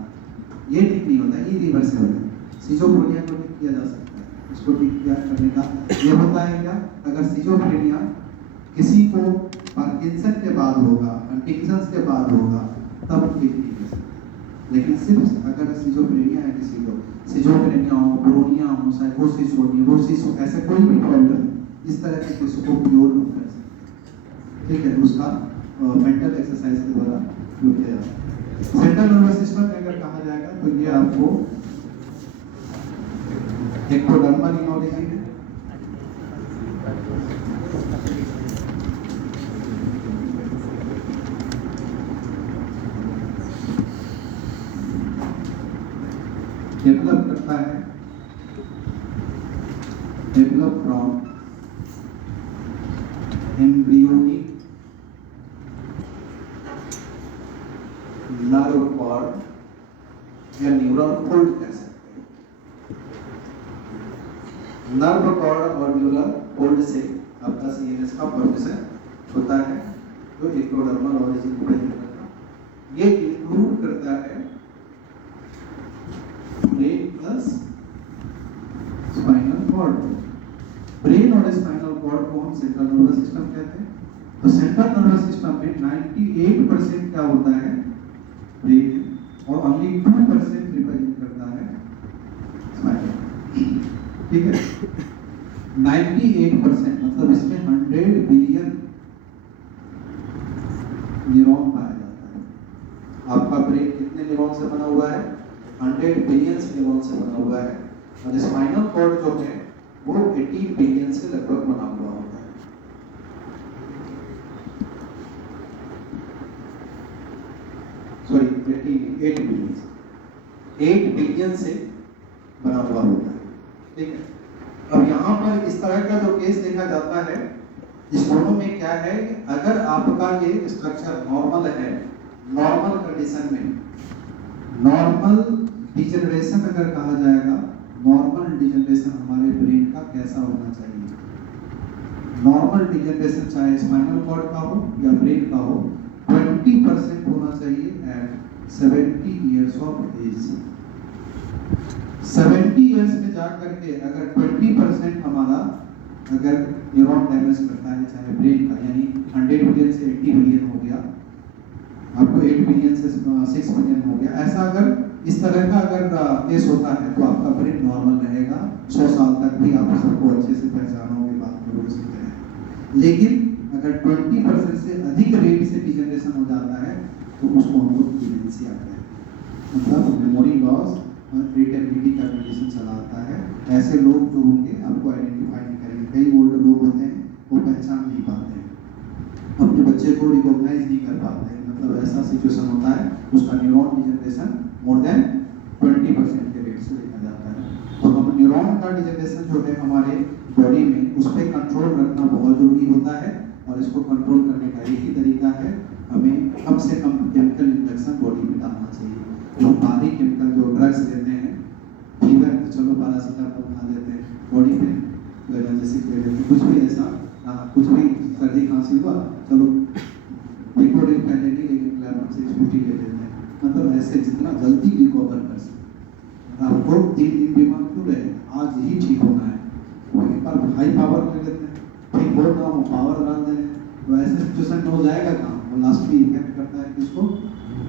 ये ठीक नहीं होता, ये रिवर्सेबल है। सिजोफ्रेनिया को ठीक किया जा सकता है, इसको ठीक किया करने का ये होता है क्या? अगर सिजोफ्रेनिया किसी को पार्किंसन के बाद होगा, हंटिंगटन के बाद होगा, तब ठीक नहीं हो सकता। लेकिन सिर्फ अगर सिजोफ्रेनिया है, किसी को सिजोफ्रेनिया हो, ब्रोनिया हो, साइकोसिस हो, न्यूरोसिस हो, ऐसे कोई भी प्रॉब्लम इस तरह के केसों को प्योर कर सकते, ठीक है, उसका मेंटल एक्सरसाइज के द्वारा किया जाता है। सेंट्रल नर्वस सिस्टम में अगर कहा जाएगा तो ये आपको एक्टोडर्मल इनोर्डिजी है, डेवलप करता है, develop from embryonic nerve cord या न्यूरॉन फोल्ड कह सकते हैं। नर्व कॉर्ड और न्यूरॉन फोल्ड से आपका सीएनएस का फॉर्मेशन होता है, जो एक्टोडर्मल ओरिजिन को प्रेजेंट करता है। ये इंक्लूड करता है brain plus spinal cord. Brain और स्पाइनल कॉर्ड को हम सेंट्रल नर्वस सिस्टम कहते हैं। तो सेंट्रल नर्वस सिस्टम में 98% क्या होता है, ब्रेन, और ओनली 2% रिप्रेजेंट करता है स्पाइनल। ठीक है, 98% मतलब इसमें 100 बिलियन न्यूरॉन पाया जाता है। आपका ब्रेन कितने न्यूरॉन से बना हुआ है, 100 बिलियन न्यूरॉन से बना हुआ है, और स्पाइनल कॉर्ड जो है वो 18 बिलियन से लगभग बना हुआ होता है। सॉरी 8 बिलियन, 8 बिलियन से बना हुआ होता है। ठीक है, अब यहाँ पर इस तरह का जो केस देखा जाता है, इस दोनों में क्या है, अगर आपका ये स्ट्रक्चर नॉर्मल है, नॉर्मल कंडीशन में, नॉर्मल डिजेनरेशन अगर कहा जाएगा, नॉर्मल डिजेनरेशन हमारे ब्रेन का कैसा होना चाहिए, नॉर्मल डिजेनरेशन चाहे स्पाइनल कॉर्ड का हो या ब्रेन का हो, 20% होना चाहिए at 70 years of age. 70 years में जाकर के अगर 20% हमारा अगर न्यूरॉन डैमेज करता है, चाहे ब्रेन का, यानी 100 बिलियन से 80 बिलियन हो गया, आपको 8 बिलियन से 6 बिलियन हो गया, ऐसा अगर इस तरह का अगर केस होता है तो आपका ब्रेन नॉर्मल रहेगा, 100 साल तक भी आप सबको अच्छे से पहचानोगे, बात करोगे, सकते हैं। लेकिन अगर 20% से अधिक रेट से डिजेनरेशन हो जाता है तो उसको हम लोग डिमेंशिया कहते हैं, मतलब मेमोरी लॉस और इरिटेबिलिटी का कंडीशन चला आता है। ऐसे लोग जो होंगे आपको आइडेंटिफाई नहीं करेंगे। कई ओल्ड लोग होते हैं वो पहचान नहीं पाते हैं, अपने बच्चे को रिकॉग्नाइज नहीं कर पाते हैं, मतलब ऐसा सिचुएशन होता है, उसका न्यूरॉन डिजेनरेशन मोर देन 20% के रेट से देखा जाता है। तो हम न्यूरॉन का डिजेनरेशन जो है हमारे बॉडी में, उस पर कंट्रोल रखना बहुत जरूरी होता है, और इसको कंट्रोल करने का एक ही तरीका है, हमें कम से कम केमिकल इंजेक्शन बॉडी में डालना चाहिए। जो बाहरी केमिकल जो ड्रग्स देते हैं, फीवर तो चलो पैरासीटामोल खा लेते हैं, बॉडी पे एनाल्जेसिक ले लेते हैं, कुछ भी ऐसा, कुछ भी सर्दी खांसी हुआ, चलो लिकोडिन पहले नहीं लेकिन क्लैमर 650 ले लेते हैं, मतलब ऐसे जितना जल्दी रिकवर कर सके। आपको 3 दिन बीमार क्यों रहे, आज ही ठीक होना है, एक बार हाई पावर ले लेते हैं, ठीक हो ना हो पावर डाल दें, तो ऐसे सिचुएशन में हो जाएगा काम, और लास्ट में इफेक्ट करता है किसको,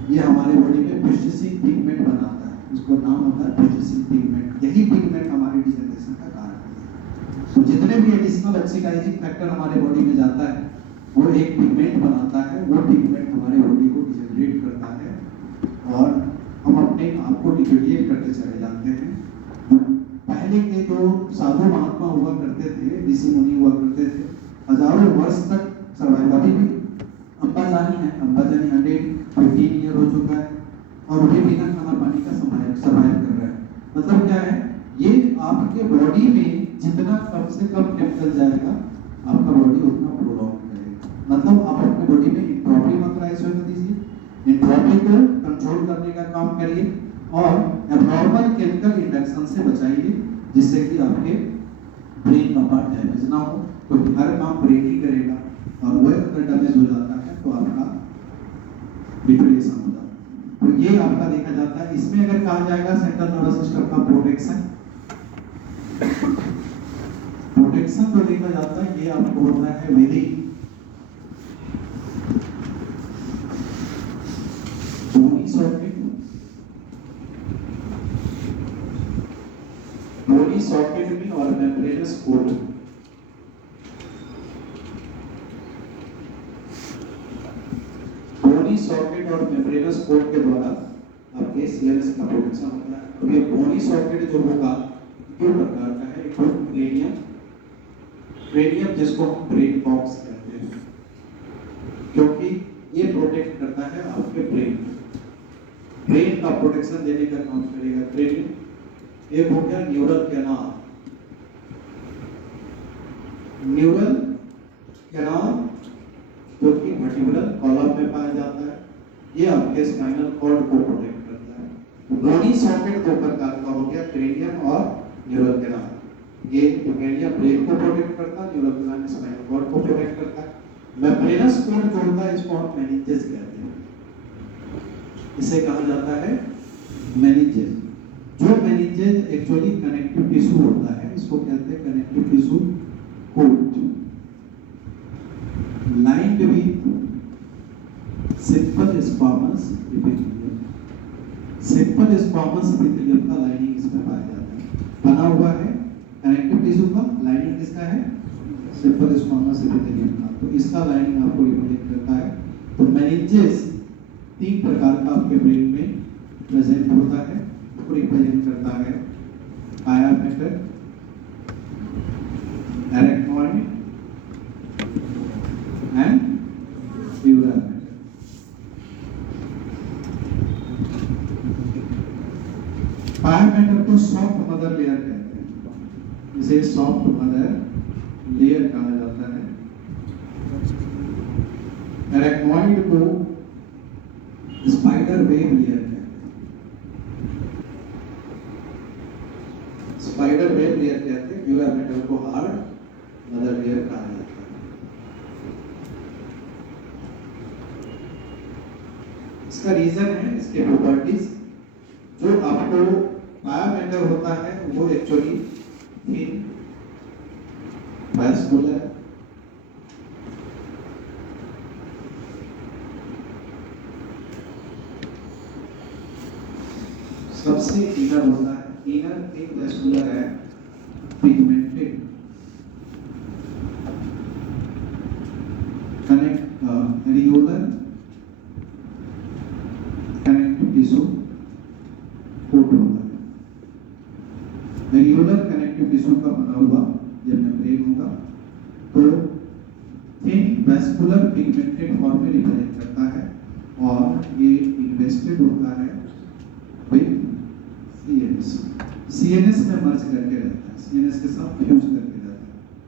ये हमारे बॉडी में प्रोड्यूसिंग पिगमेंट बनाता है, इसको नाम होता है प्रोड्यूसिंग पिगमेंट। यही पिगमेंट हमारी डिजेनरेशन का कारण है। तो जितने भी एडिशनल ऑक्सीडाइजिंग फैक्टर हमारे बॉडी में जाता है, वो एक पिगमेंट बनाता है, वो पिगमेंट हमारे बॉडी को डिजेनरेट करता है, और हम अपने आप को डिग्रेड करते चले जाते हैं। पहले के जो साधु महात्मा हुआ करते थे, ऋषि मुनि हुआ करते थे, हजारों वर्ष तक सर्वाइव, अभी भी अंबाजानी है, अंबाजानी 115 ईयर हो चुका है, और वे बिना खाना पानी का सर्वाइव कर रहा है। मतलब क्या है, ये आपके बॉडी में जितना कम से कम केमिकल जाएगा, आपका बॉडी उतना प्रोलॉन्ग करेगा। मतलब आप अपने बॉडी में इंट्रोपी मत राइज होने दीजिए, इंट्रोपी को कंट्रोल करने का काम करिए, और एब्नॉर्मल केमिकल इंडक्शन से बचाइए, जिससे कि आपके ब्रेन का पार्ट डैमेज ना हो, क्योंकि हर काम ब्रेन ही करेगा, और वो अगर डैमेज हो जाता है तो आपका डिप्रेशन हो जाता है। तो ये आपका देखा जाता है। इसमें अगर कहा जाएगा सेंट्रल नर्वस सिस्टम का प्रोटेक्शन जो देखा जाता है, ये आपको होता है विधि बोनी सॉकेट में और मेम्ब्रेनस कोट। बोनी सॉकेट और मेम्ब्रेनस कोट के द्वारा आपके सीएनएस का प्रोटेक्शन होता है। तो ये बोनी सॉकेट जो होगा दो प्रकार का है, एक तो क्रेनियम जिसको हम ब्रेन बॉक्स कहते हैं, क्योंकि ये प्रोटेक्ट करता है आपके ब्रेन का प्रोटेक्शन देने का काम करेगा क्रेनियम। एक हो गया न्यूरल कैनाल। न्यूरल कैनाल जो कि वर्टिब्रल कॉलम में पाया जाता है, ये आपके स्पाइनल कॉर्ड को प्रोटेक्ट करता है। बॉडी सॉकेट दो प्रकार का हो गया, क्रेनियम और न्यूरल कैनाल। ये क्रेनियम ब्रेन को प्रोटेक्ट करता है, न्यूरल कैनाल स्पाइनल कॉर्ड को प्रोटेक्ट करता है। मेम्ब्रेनस कॉर्ड जो होता है इसको हम मेनिंजेस कहते हैं, इसे कहा जाता है मेनिंजेस। जो मेनिंजेस एक्चुअली कनेक्टिव टिश्यू होता है, इसको कहते हैं connective tissue coat, lined with simple squamous epithelium. Simple squamous epithelium का लाइनिंग इसमें पाया जाता है, बना हुआ है कनेक्टिव टिश्यू का। लाइनिंग किसका है? सिंपल स्क्वामस एपिथेलियम का। तो इसका लाइनिंग आपको रिप्रेजेंट करता है। तो मेनिंजेस 3 प्रकार का आपके ब्रेन में प्रेजेंट होता है, उसको रिप्रेजेंट करता है पाया matter, arachnoid and dura mater. पाया मैटर को सॉफ्ट मदर लेयर कहते हैं, इसे सॉफ्ट मदर लेयर कहा जाता है। एरेक्नॉइड को स्पाइडर वेब लेयर कहते हैं, स्पाइडर वेब लेयर कहते हैं। ड्यूरा मैटर को हार्ड मदर लेयर कहा जाता है। इसका रीजन है इसके प्रॉपर्टीज। जो आपको पाया मैटर होता है वो एक्चुअली थिन, वास्कुलर, सबसे इनर होता है, इनर थिन वास्कुलर है, pigmented, areolar connective tissue coat होता है। एरियोलर कनेक्टिव टिश्यू का बना हुआ जब मेम्ब्रेन होगा तो थिन वास्कुलर पिगमेंटेड फॉर्म में रिप्रेजेंट करता है, और ये इन्वेस्टेड होता है विद सीएनएस। सीएनएस में मर्ज करके रहता है, सीएनएस के साथ फ्यूज करके रहता है,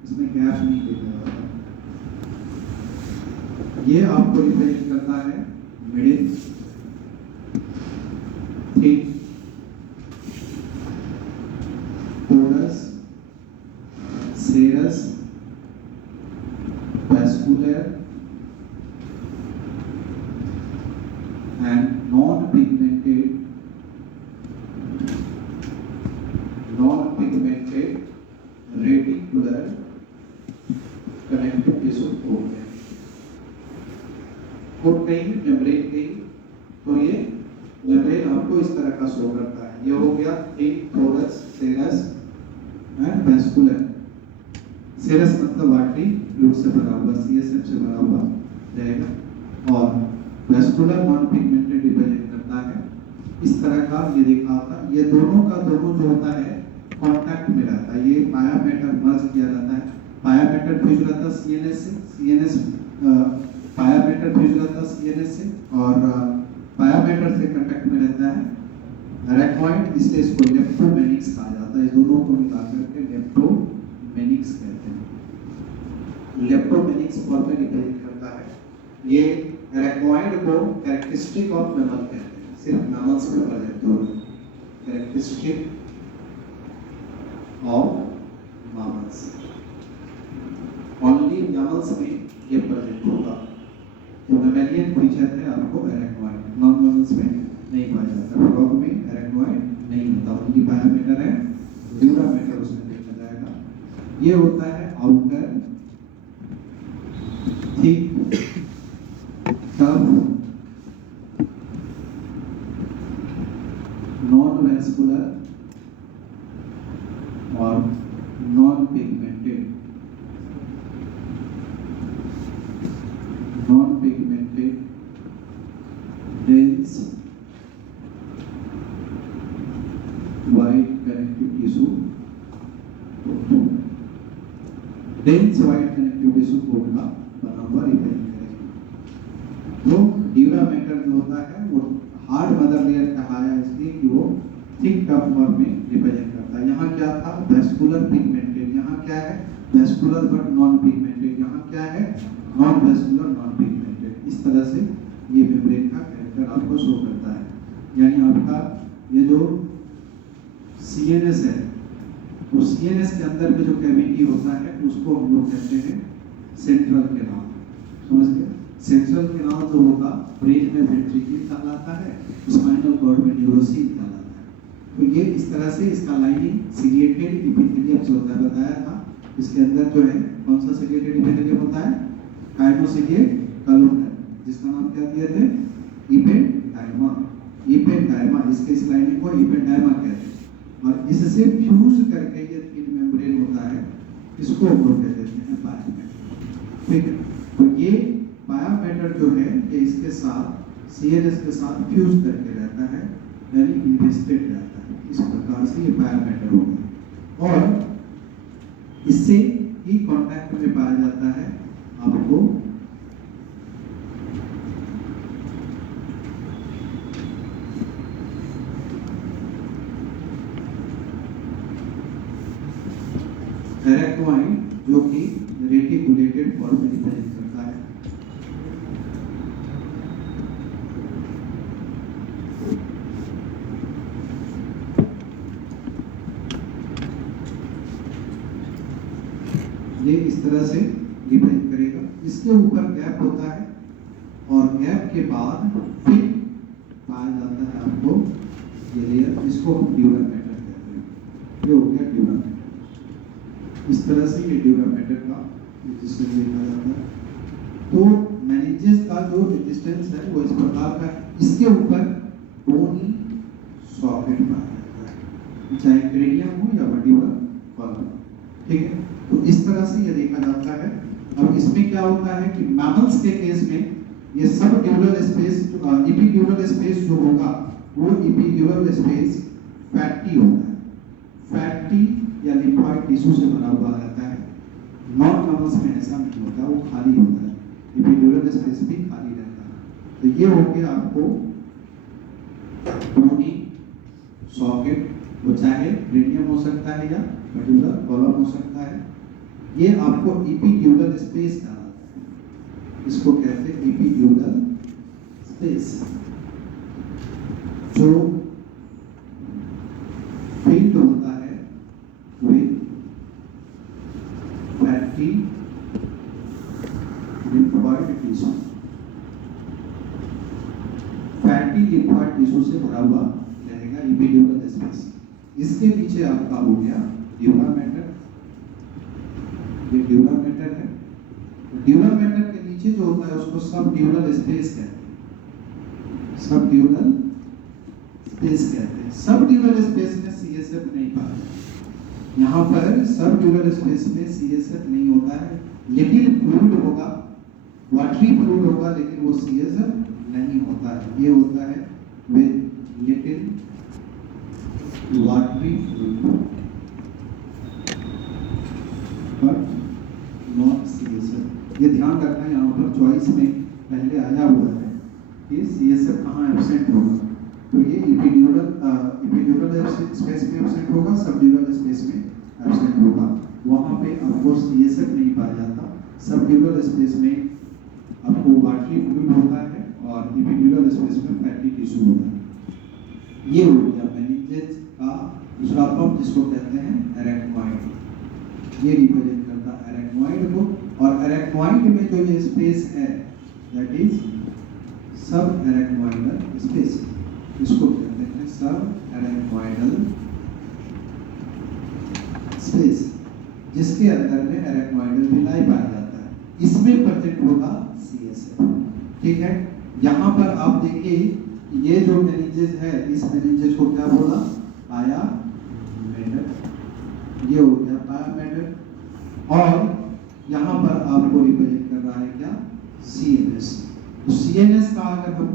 इसमें गैप नहीं देता जाता। ये आपको रिप्रेजेंट करता है middle thick porous serous vascular and non-pigmented reticular connective tissue coat है। कोट कहीं मेम्ब्रेन कहीं, तो ये मेम्ब्रेन आपको इस तरह का शो करता है। ये हो गया थिक पोरस सेरस एंड vascular। सेरस मतलब आर्टरी फ्लूइड से भरा हुआ, सीएसएफ से भरा हुआ रहेगा, और वैस्कुलर नॉन पिगमेंटेड रिप्रेजेंट करता है। इस तरह का ये दिखा था। ये दोनों का दोनों जो होता है कांटेक्ट में रहता है। ये पाया मैटर मर्ज किया जाता है, पाया मैटर फ्यूज रहता है सीएनएस से, सीएनएस पाया मैटर फ्यूज रहता है सीएनएस से, और पाया मैटर से कांटेक्ट में रहता है एरेक्नॉइड, इसलिए इसको लेप्टोमेनिक्स कहा जाता है। इस दोनों को मिलाकर के लेप्टोमेनिक्स कहते हैं। लेप्टोमेनिक्स फॉर्म में रिप्रेजेंट करता है। ये एरेक्नॉइड को कैरेक्टरिस्टिक ऑफ मैमल कहते हैं, सिर्फ मैमल्स में प्रेजेंट होगा, characteristic of mammals, only mammals में ये प्रेजेंट होगा। जो मैमेलियन फीचर है आपको एरेक्नॉइड, नॉन मैमल्स में नहीं पाया जाता। फ्रॉग में एरेक्नॉइड नहीं होता, ओनली पाया मैटर है, ड्यूरा मैटर उसमें देखा जाएगा। ये होता है outer thick tough non vascular और non pigmented dense white connective tissue, dense white connective tissue coat का बना हुआ रिप्रेजेंट करेगा। तो ड्यूरा मैटर जो होता है वो हार्ड मदर लेयर कहा है इसलिए कि वो थिक टफ नर्व में रिप्रेजेंट करता है। यहाँ क्या था, वेस्कुलर पिगमेंटेड, यहाँ क्या है वेस्कुलर बट नॉन पिगमेंटेड, यहाँ क्या है नॉन वेस्कुलर नॉन पिगमेंटेड। इस तरह से ये मेम्ब्रेन का कैरेक्टर आपको शो करता है। यानी आपका ये जो सीएनएस है, तो सीएनएस के अंदर में जो कैविटी होता है उसको हम लोग कहते हैं सेंट्रल कैनाल, समझ गए। सेंट्रल कैनाल जो होगा ब्रेन में वेंट्रिकल कहलाता है, स्पाइनल कॉर्ड में न्यूरोसिल कहलाता है। तो ये इस तरह से इसका लाइनिंग सिलिएटेड एपिथेलियम से होता है, बताया था। इसके अंदर जो है कौन सा सिलिएटेड एपिथेलियम होता है, काइनोसिलिएट कॉलमनर, जिसका नाम क्या दिए थे इपेंडाइमा। इपेंडाइमा, इसके इस लाइनिंग को इपेंडाइमा कहते हैं। और इससे फ्यूज करके ये थिन मेम्ब्रेन होता है, इसको हम लोग कहते हैं पाया मैटर। ठीक है, तो ये पाया मैटर जो है ये इसके साथ सीएनएस के साथ फ्यूज करके रहता है, यानी इन्वेस्टेड रहता है। इस प्रकार से ये पाया मैटर होगा और इससे ही कांटेक्ट में पाया जाता है आपको एरेक्नोइड, जो कि रेटिकुलेटेड फॉर्म में रिप्रेजेंट करता है। ये इस तरह से रिप्रेजेंट करेगा। इसके ऊपर गैप होता है और गैप के बाद फिर पाया जाता है आपको ये लेयर, इसको हम ड्यूरल मैटर कहते हैं। ये हो गया ड्यूरल मैटर। इस तरह से ये ड्यूरल मैटर का रेजिस्टेंस देखा जाता है। तो मेनिंजेस का जो रेजिस्टेंस है वो इस प्रकार का है। इसके ऊपर बोनी सॉकेट पाया जाता है, चाहे क्रेनियम हो या वर्टिब्रल कॉलम। ठीक है, तो इस तरह से ये देखा जाता है। अब इसमें क्या होता है कि मैमल्स के केस में ये सब ड्यूरल स्पेस, एपिड्यूरल स्पेस जो होगा वो एपिड्यूरल स्पेस फैटी होता है, फैटी या लिम्फॉइड टिश्यू से भरा हुआ रहता है। नॉन मैमल्स में ऐसा नहीं होता, वो खाली होता है, एपिड्यूरल स्पेस भी खाली रहता है। तो ये हो गया आपको बोनी सॉकेट, वो चाहे क्रेनियम हो सकता है या वर्टिब्रल कॉलम हो सकता है। ये आपको एपिड्यूरल स्पेस कहलाता है, इसको कहते हैं एपिड्यूरल स्पेस, जो फील्ड होता है with fatty lymphoid tissue, fatty lymphoid tissue से भरा हुआ रहेगा एपिड्यूरल स्पेस। इसके नीचे आपका हो गया ड्यूरल मैटर, ये ड्यूरल मैटर है। ड्यूरल मैटर के नीचे जो होता है उसको सब ड्यूरल स्पेस कहते हैं, सब ड्यूरल स्पेस कहते हैं। सब ड्यूरल स्पेस में सीएसएफ नहीं पाया जाता। यहाँ पर सब ड्यूरल स्पेस में सीएसएफ नहीं होता है, लिटिल फ्लूइड होगा, वाटरी फ्लूइड होगा, लेकिन वो सीएसएफ नहीं होता है। ये होता है with little watery fluid but not CSF. ये ध्यान रखना, यहाँ पर चॉइस में पहले आया हुआ है कि सीएसएफ कहाँ एब्सेंट होगा। तो ये एपिड्यूरल स्पेस में एब्सेंट होगा, सबड्यूरल स्पेस में एब्सेंट होगा। वहाँ पे आपको सीएसएफ नहीं पाया जाता। सबड्यूरल स्पेस में आपको वाटरी फ्लूइड होता है और एपिड्यूरल स्पेस में फैटी टिश्यू होता है। ये हो गया मेनिंजेस का दूसरा फॉर्म, जिसको कहते हैं एरेक्नोइड। ये रिप्रेजेंट करता है एरेक्नोइड को। और एरेक्नोइड में जो ये स्पेस है दैट इज सब एरेक्नोइडल स्पेस, इसको कहते हैं सब एरेक्नोइडल स्पेस, जिसके अंदर में एरेक्नोइडल विलाई पाया जाता है। इसमें प्रेजेंट होगा सीएसएफ। ठीक है, यहाँ पर आप देखिए ये जो मेनिंजेस है, इस मेनिंजेस को क्या बोला, पाया मैटर। ये हो गया पाया मैटर। और यहाँ पर आपको रिप्रेजेंट कर रहा है क्या, सीएनएस। तो सीएनएस का अगर हम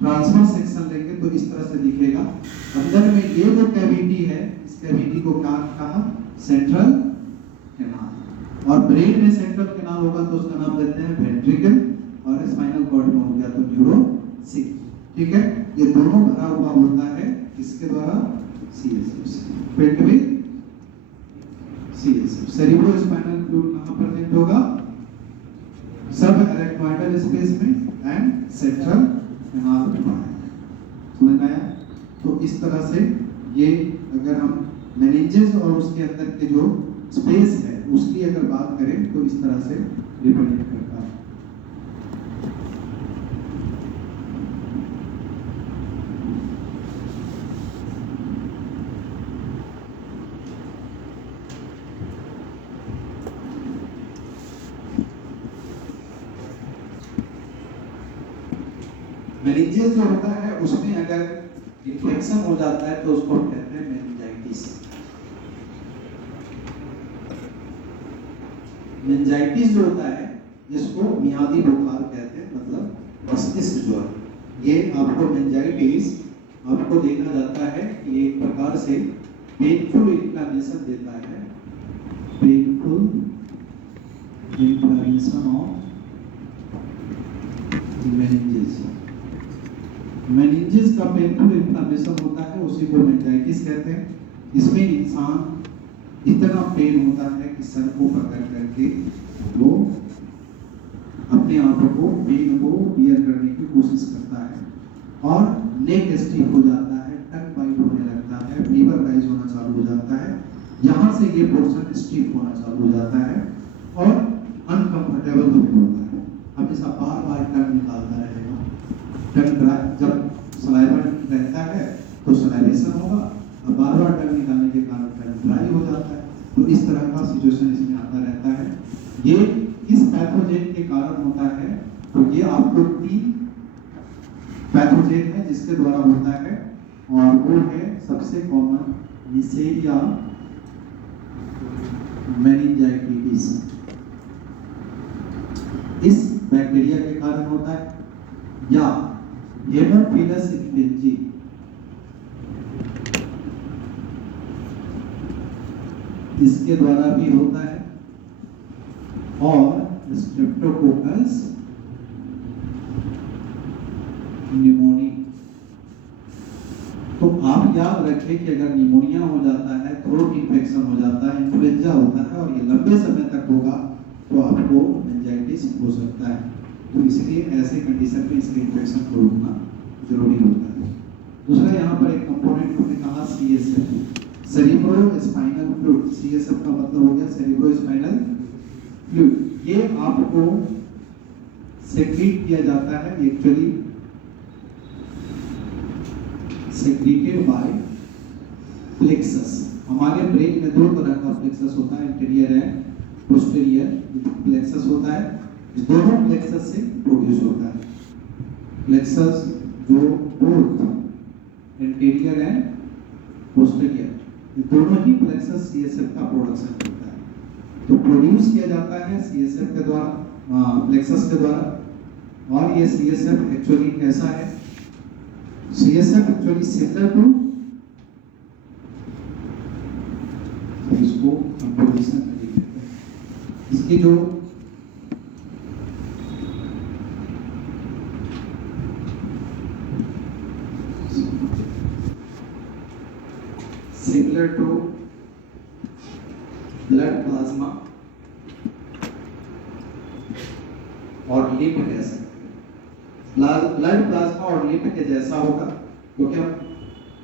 ट्रांसफर सेक्शन लेंगे तो इस तरह से दिखेगा। अंदर में ये जो कैविटी है, इस कैविटी को क्या कहा, सेंट्रल कैनाल। और ब्रेन में सेंट्रल कैनाल होगा तो उसका नाम देते हैं वेंट्रिकल, और स्पाइनल कॉर्ड में हो गया तो न्यूरोसिल। ठीक है, ये दोनों भरा हुआ होता है इसके द्वारा, CSF से, filled with CSF। Cerebrospinal fluid कहाँ प्रेजेंट होगा? सब एरेक्टोइडल स्पेस में एंड सेंट्रल एनाल में। समझ में आया? तो इस तरह से ये अगर हम मेनिंजेस और उसके अंदर के जो स्पेस है उसकी अगर बात करें तो इस तरह से रिप्रेजेंट करता है। मेनिंजेस जो होता है उसमें अगर इन्फेक्शन हो जाता है तो उसको कहते हैं मेनिंजाइटिस। मेनिंजाइटिस जो होता है जिसको मियादी बुखार कहते हैं, मतलब मस्तिष्क ज्वर, ये आपको मेनिंजाइटिस आपको देखा जाता है कि एक प्रकार से पेनफुल इन्फ्लेमेशन देता है, painful inflammation of meninges. Meninges का पेनफुल इन्फ्लेमेशन होता है, उसी को मेनिंजाइटिस कहते हैं। इसमें इंसान इतना पेन होता है कि सर को पकड़ करके वो अपने आप को पेन को बियर करने की कोशिश करता है और नेक स्टिफ हो जाता है, टंग बाइट होने लगता है, फीवर राइज होना चालू हो जाता है, यहाँ से ये पोर्शन स्टिफ होना चालू हो जाता है और अनकंफर्टेबल फील होता है। हमेशा बार बार टंग निकालता रहेगा। टंग ड्राई, जब सलाइवा रहता है तो सलाइवेशन होगा, और बार बार टंग निकालने के कारण टंग ड्राई हो जाता है। तो इस तरह का सिचुएशन इसमें आता रहता है। ये किस पैथोजेन के कारण होता है? तो ये आपको 3 पैथोजेन है जिसके द्वारा होता है, और वो है सबसे कॉमन निसेरिया मेनिंजाइटिस, इस बैक्टीरिया के कारण होता है, या हेमोफिलस इन्फलुएंजा इसके द्वारा भी होता है, और स्ट्रेप्टोकोकस निमोनिया। तो आप याद रखें कि अगर निमोनिया हो जाता है, थ्रोट इन्फेक्शन हो जाता है, इन्फ्लुएंजा होता है और ये लंबे समय तक होगा तो आपको मेनिंजाइटिस हो सकता है। तो इसलिए ऐसे कंडीशन में इसके इन्फेक्शन को रोकना जरूरी होता है। दूसरा यहाँ पर एक कंपोनेंट हमने कहा CSF, सेरिब्रोस्पाइनल फ्लूइड। CSF का मतलब हो गया सेरिब्रोस्पाइनल फ्लूइड। ये आपको सेक्रीट किया जाता है, एक्चुअली सेक्रीटेड बाय प्लेक्सस। हमारे ब्रेन में 2 तरह का प्लेक्सस होता है, इंटीरियर एंड पोस्टीरियर प्लेक्सस होता है। इस दोनों प्लेक्सस से प्रोड्यूस होता है। प्लेक्सस जो बोथ इंटीरियर एंड पोस्टीरियर, ये दोनों ही प्लेक्सस CSF का प्रोडक्शन करता है। तो प्रोड्यूस किया जाता है CSF के द्वारा, प्लेक्सस के द्वारा। और ये CSF एक्चुअली कैसा है? CSF एक्चुअली सिमिलर टू, इसको कंपोजिशन में लिख देते हैं। इसकी जो सिमिलर टू ब्लड प्लाज्मा और लिम्फ कह सकते हैं। ब्लड प्लाज्मा और लिम्फ के जैसा होगा, क्योंकि हम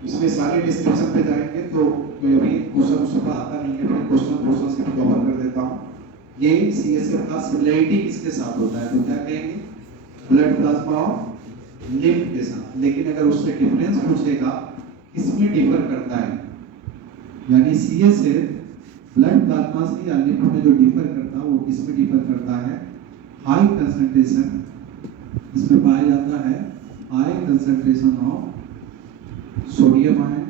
इसमें सारे डिस्क्रिप्शन पे जाएंगे तो कोई अभी क्वेश्चन उसका आता नहीं है, फिर क्वेश्चन से कवर कर देता हूँ। ये CSF का सिमिलरिटी किसके साथ होता है? तो क्या कहेंगे? ब्लड प्लाज्मा और लिम्फ के साथ। लेकिन अगर उससे डिफरेंस पूछेगा किसमें डिफर करता है, यानी CSF ब्लड प्लाज्मा से या लिम्फ में जो डिफर करता है वो किसमें डिफर करता है? हाई कंसंट्रेशन इसमें पाया जाता है, high concentration of sodium ion,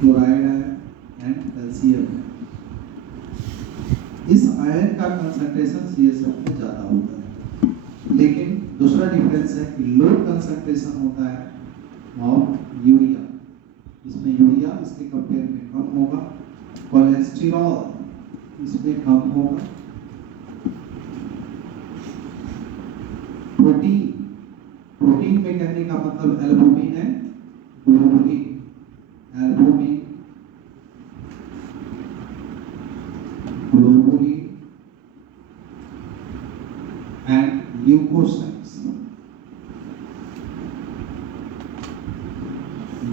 chloride ion and calcium. इस आयन का कंसंट्रेशन CSF में ज्यादा होता है। लेकिन दूसरा डिफरेंस है कि लो कंसंट्रेशन होता है ऑफ यूरिया, इसमें यूरिया इसके कंपेयर में कम होगा, कोलेस्टेरॉल इसमें कम होगा, प्रोटीन में कहने का मतलब एल्बुमिन है globulin, albumin, globulin and leucocytes.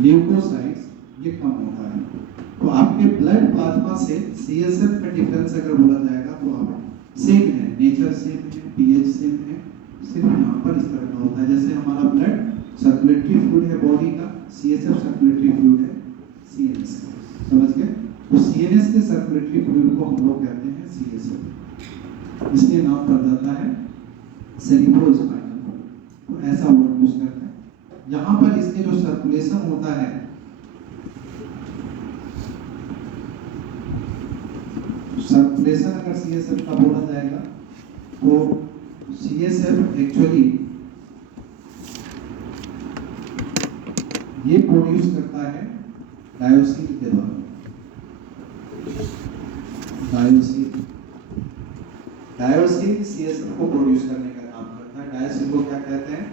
Leucocytes ये कम होता है। तो आपके ब्लड प्लाज्मा से सीएसएफ का डिफरेंस अगर बोला जाएगा तो आप सेम है, नेचर सेम है, पीएच सेम है, सिर्फ यहाँ पर इस तरह का होता है। जैसे हमारा ब्लड सर्कुलेटरी फ्लूइड है बॉडी का, सीएसएफ सर्कुलेटरी फ्लूइड है, सीएनएस। समझ गए? तो सीएनएस के सर्कुलेटरी फ्लूइड को हम लोग कहते हैं सीएसएफ, इसलिए नाम पड़ जाता है सेरिब्रोस्पाइनल फ्लूइड। तो ऐसा वर्ड यूज करते हैं। यहाँ पर इसके जो सर्कुलेशन होता है, सर्कुलेशन अगर सीएसएफ का बोला जाएगा तो सीएसएफ एक्चुअली ये प्रोड्यूस करता है डायोसिन के द्वारा। डायोसिन सीएसएफ को प्रोड्यूस करने का काम करता है। डायोसिन को क्या कहते हैं?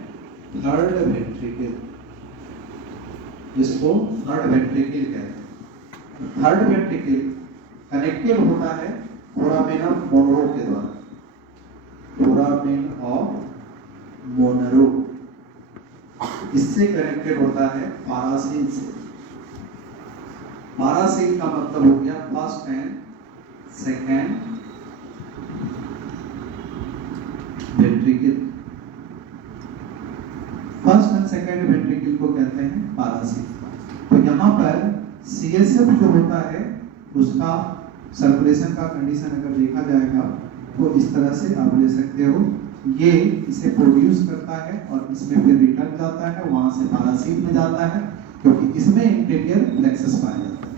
थर्ड वेंट्रिकल, इसको थर्ड वेंट्रिकल कहते हैं। थर्ड वेंट्रिकल कनेक्टेड होता है फोरामेन ऑफ मोनरो के द्वारा, फोरामेन ऑफ मोनरो, इससे कनेक्टेड होता है पारासील से। पारासील का मतलब हो गया first and second ventricle. First and second ventricle को कहते हैं पारासील। तो यहाँ पर सीएसएफ जो होता है उसका सर्कुलेशन का कंडीशन अगर देखा जाएगा तो इस तरह से आप ले सकते हो, ये इसे प्रोड्यूस करता है और इसमें फिर रिटर्न जाता है, वहां से पारासील में जाता है, क्योंकि इसमें इंटीरियर प्लेक्सस पाया जाता है।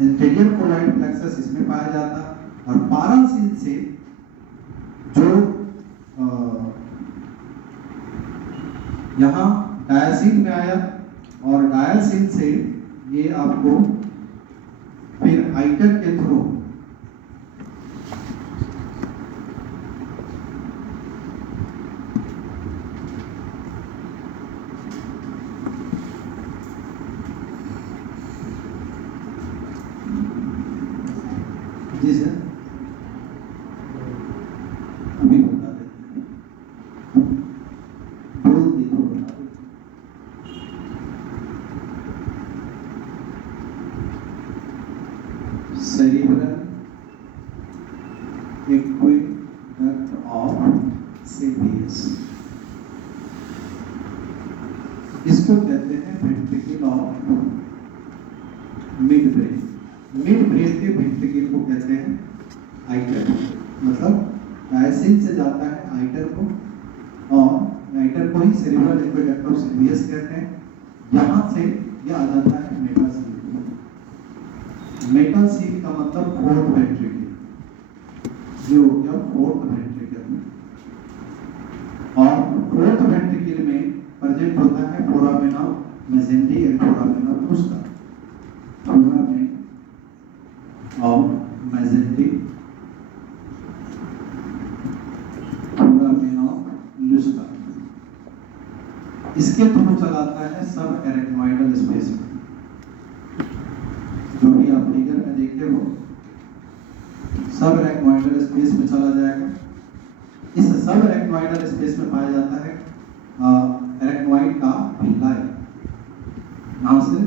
इंटीरियर कोलॉइड प्लेक्सस इसमें पाया जाता है और पारासील से जो यहाँ डायासील में आया और डायासील से ये आपको फिर आइटर के थ्रू जी सर अभी बता देते बोल दी तो बता देते। सेरिब्रल एक्वेडक्ट ऑफ सिलियस, इसको कहते हैं ventricle of mid brain. Mid brain के वेंट्रिकल को कहते हैं आइटर, मतलब डायसिल से जाता है आइटर को और आइटर को ही सेरिब्रल एक्वेडक्ट ऑफ सिलियस कहते हैं। यहाँ से ये आ जाता है मेटासील। मेटासील का मतलब फोर्थ वेंट्रिकल, ये हो गया फोर्थ वेंट्रिकल। और फोर्थ वेंट्रिकल में प्रेजेंट होता है foramen of Magendie and foramen of Luschka. Foramen of Magendie, foramen of Luschka, इसके थ्रू चलाता है सब एरेक्नोइडल स्पेस में, जो भी आप फिगर में देखते हो सब एरेक्नोइडल स्पेस में चला जाएगा। इस सब एरेक्नोइडल स्पेस में पाया जाता है एरेक्नोइड का भिलाई, यहाँ से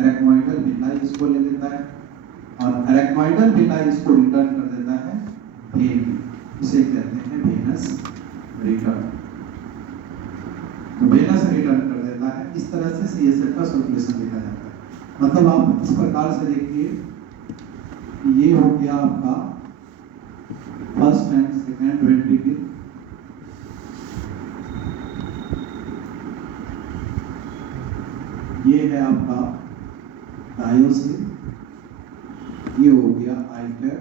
एरेक्नोइडल भिलाई इसको ले लेता है और एरेक्नोइडल भिलाई इसको रिटर्न कर देता है वेन, इसे कहते हैं वेनस रिटर्न। वेनस रिटर्न कर देता है। इस तरह से सीएसएफ का सर्कुलेशन देखा जाता है। मतलब आप इस प्रकार से देखिए, ये हो गया आपका फर्स्ट एंड सेकेंड वेंट्रिकल, ये है आपका डायोसिल, ये हो गया आइटर,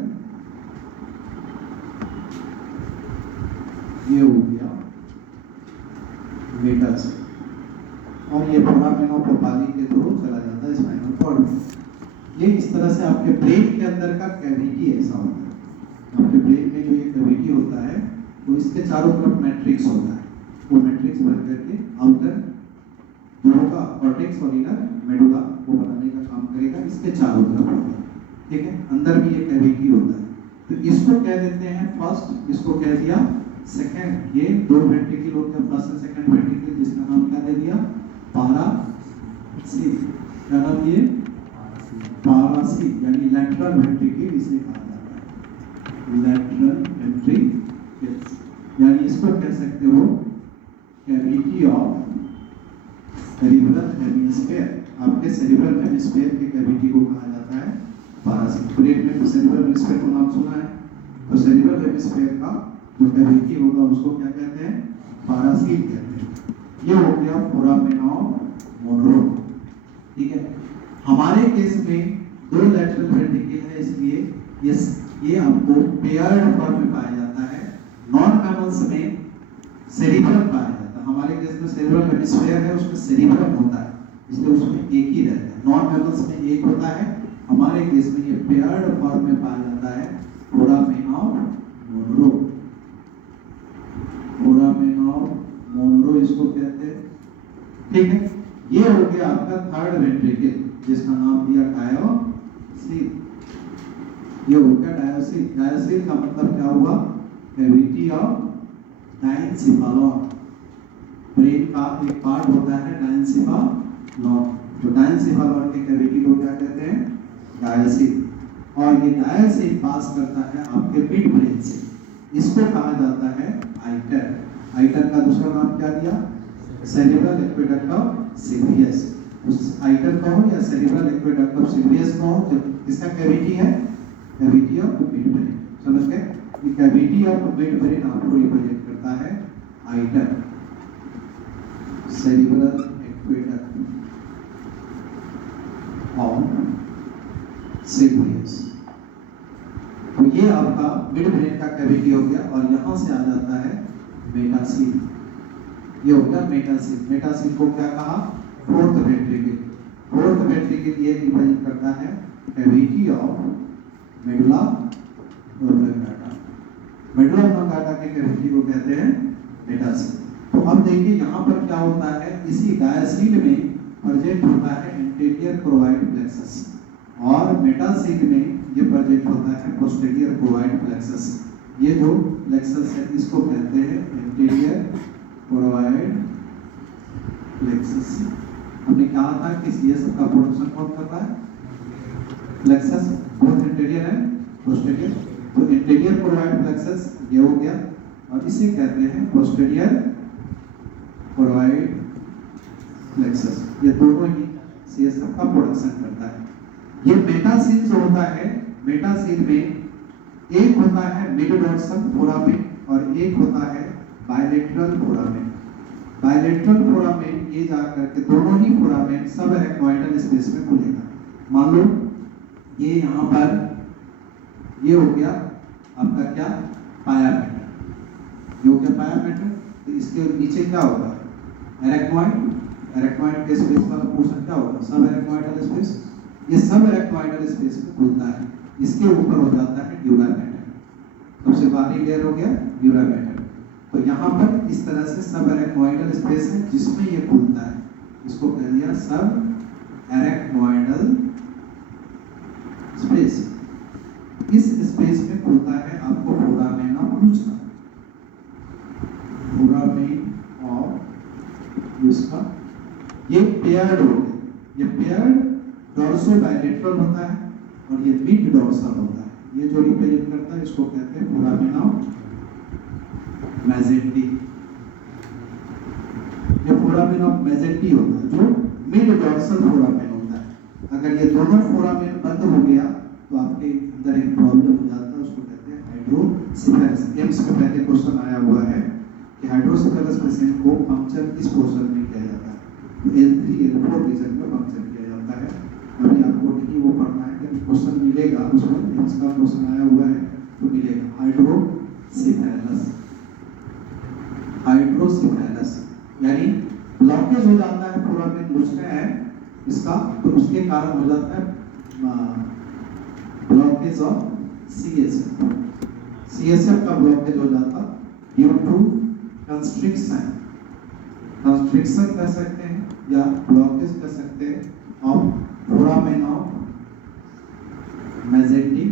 ये हो गया मेटासील और ये फोरामेन ऑफ पोपाली के थ्रू चला जाता है स्पाइनल कॉर्ड में। ये इस तरह से आपके ब्रेन के अंदर का कैविटी ऐसा होता है। आपके ब्रेन में जो ये कैविटी होता है वो इसके चारों तरफ मैट्रिक्स होता है, वो मैट्रिक्स भर करके आउटर जो होगा कॉर्टेक्स और इनर मेडुला वो बनाने का काम करेगा, इसके चारों तरफ होगा, ठीक है। अंदर भी ये कैविटी होता है। तो इसको क्या देते हैं फर्स्ट, इसको कह दिया सेकंड। ये दो वेंट्रिकल हो गया, फर्स्ट और सेकंड वेंट्रिकल, जिसका नाम क्या दे दिया पारासील। क्या नाम दिए पारासील, यानी लैटरल वेंट्रिकल इसे कहा जाता है, लैटरल वेंट्रिकल। यानी इसको कह सकते हो कैविटी ऑफ सेरिब्रल हेमिस्फीयर। आपके सेरिब्रल हेमिस्फीयर के कैविटी को कहा जाता है पारासील। ब्रेन में सेरिब्रल हेमिस्फीयर को नाम सुना है, तो सेरिब्रल हेमिस्फीयर का जो कैविटी होगा उसको क्या कहते हैं पारासील कहते हैं। ये हो गया फोरामेन ऑफ मोनरो, ठीक है। हमारे केस में दो लैटरल वेंट्रिकल है, इसलिए ये आपको पेयर्ड फॉर्म में पाया जाता है। नॉन मैमल्स में सेरिब्रल पाया जाता है, हमारे केस में सेरिब्रल हेमिस्फीयर है, उसमें सेरिब्रल होता है, इसलिए उसमें एक ही रहता है। नॉन मैमल्स में एक होता है, हमारे केस में ये पेयर्ड फॉर्म में पाया जाता है foramen of Monro. Foramen of Monro इसको कहते हैं, ठीक है। ये हो गया आपका थर्ड वेंट्रिकल, जिसका नाम दिया डायोसील। ये हो गया डायोसील। डायोसील का मतलब क्या हुआ कैविटी ऑफ डायनसिफालॉन। ब्रेन का एक पार्ट होता है डायनसिफालॉन, तो डायनसिफालॉन के कैविटी को क्या कहते हैं डायोसील। और ये डायोसील पास करता है आपके मिड ब्रेन से, इसको कहा जाता है आइटर। आइटर का दूसरा नाम क्या दिया सेरिब्रल एक्वेडक्ट ऑफ सिग्रियस। उस आइटर का हो या सेरिब्रल एक्वेडक्ट ऑफ सिग्रियस का हो, इसका कैविटी है कैविटी ऑफ मिड ब्रेन। समझ गए, ये कैविटी ऑफ मिड ब्रेन आपको रिप्रेजेंट करता है आइटर, सेरिब्रल एक्वेडक्ट ऑफ सिग्रियस। तो ये आपका मिड ब्रेन का कैविटी हो गया, और यहाँ से आ जाता है मेटासील। ये हो गया मेटासील। मेटासील को क्या कहा फोर्थ वेंट्रिकल। फोर्थ वेंट्रिकल ये रिप्रेजेंट करता है कैविटी ऑफ मेडुला ऑब्लिंगेटा। मेडुला ऑब्लिंगेटा के कैविटी को कहते हैं मेटासील। तो अब देखिए यहाँ पर क्या होता है, इसी डायोसील में प्रेजेंट होता है एंटीरियर क्रोवाइड प्लेक्सस, और मेटासील में ये प्रेजेंट होता है पोस्टीरियर क्रोवाइड प्लेक्सस। ये जो प्लेक्सस है इसको कहते हैं एंटीरियर क्रोवाइड प्लेक्सस। हमने कहा था कि ये सबका प्रोडक्शन कौन करता है प्लेक्सस, बोथ एंटीरियर है पोस्टीरियर। तो एंटीरियर क्रोवाइड प्लेक्सस ये हो गया, और इसे कहते हैं पोस्टीरियर क्रोवाइड प्लेक्सस। ये दोनों ही सीएसएफ का प्रोडक्शन करता है। ये मेटासील जो होता है, मेटासील में एक होता है मिड डॉर्सल फोरामेन और एक होता है बायलेटरल फोरामेन। बायलेटरल फोरामेन ये जा करके दोनों ही फोरामेन सब एरेक्नोइडल स्पेस में खुलेगा। मान लो ये यहाँ पर ये हो गया आपका क्या पाया मैटर, ये हो गया पाया मैटर। तो इसके नीचे क्या होगा एरेक्नोइड, एरेक्नोइड के स्पेस वाला पोर्शन क्या होगा सब एरेक्नोइडल स्पेस। ये सब एरेक्नोइडल स्पेस में खुलता है। इसके ऊपर हो जाता है ड्यूरा मैटर, सबसे बाहरी लेयर हो गया ड्यूरा मैटर। तो यहाँ पर इस तरह से सब एरेक्नोइडल स्पेस है जिसमें ये खुलता है, इसको कह दिया सब एरेक्नोइडल स्पेस। इस स्पेस में खुलता है आपको foramen of Luschka, foramen of लुस्का। ये पेयर्ड हो गया, ये पेयर्ड डॉर्सो बायलेटरल होता है और ये मिड डॉर्सल होता है। ये जो रिप्रेजेंट करता है इसको कहते हैं फोरामेन ऑफ मेजेंटी। ये फोरामेन ऑफ मेजेंटी होता है जो मिड डॉर्सल फोरामेन होता है। अगर ये दोनों फोरामेन बंद हो गया तो आपके अंदर एक प्रॉब्लम हो जाता है, उसको कहते हैं हाइड्रोसिफेलस। एम्स में पहले क्वेश्चन आया हुआ है कि हाइड्रोसिफेलस पेशेंट को पंक्चर किस पोर्शन में किया जाता है, तो L3 L4 रीजन में पंक्चर किया जाता है। अभी आपको नहीं वो पढ़ना है, लेकिन क्वेश्चन मिलेगा, उसमें एम्स का क्वेश्चन आया हुआ है तो मिलेगा हाइड्रोसिफेलस। हाइड्रोसिफेलस यानी ब्लॉकेज हो जाता है फोरामेन लुस्का है इसका, तो उसके कारण हो जाता है ब्लॉकेज ऑफ सीएसएफ। सीएसएफ का ब्लॉकेज हो जाता ड्यू टू कंस्ट्रिक्शन, कंस्ट्रिक्शन कह सकते हैं या ब्लॉकेज कह सकते हैं of foramen of Magendie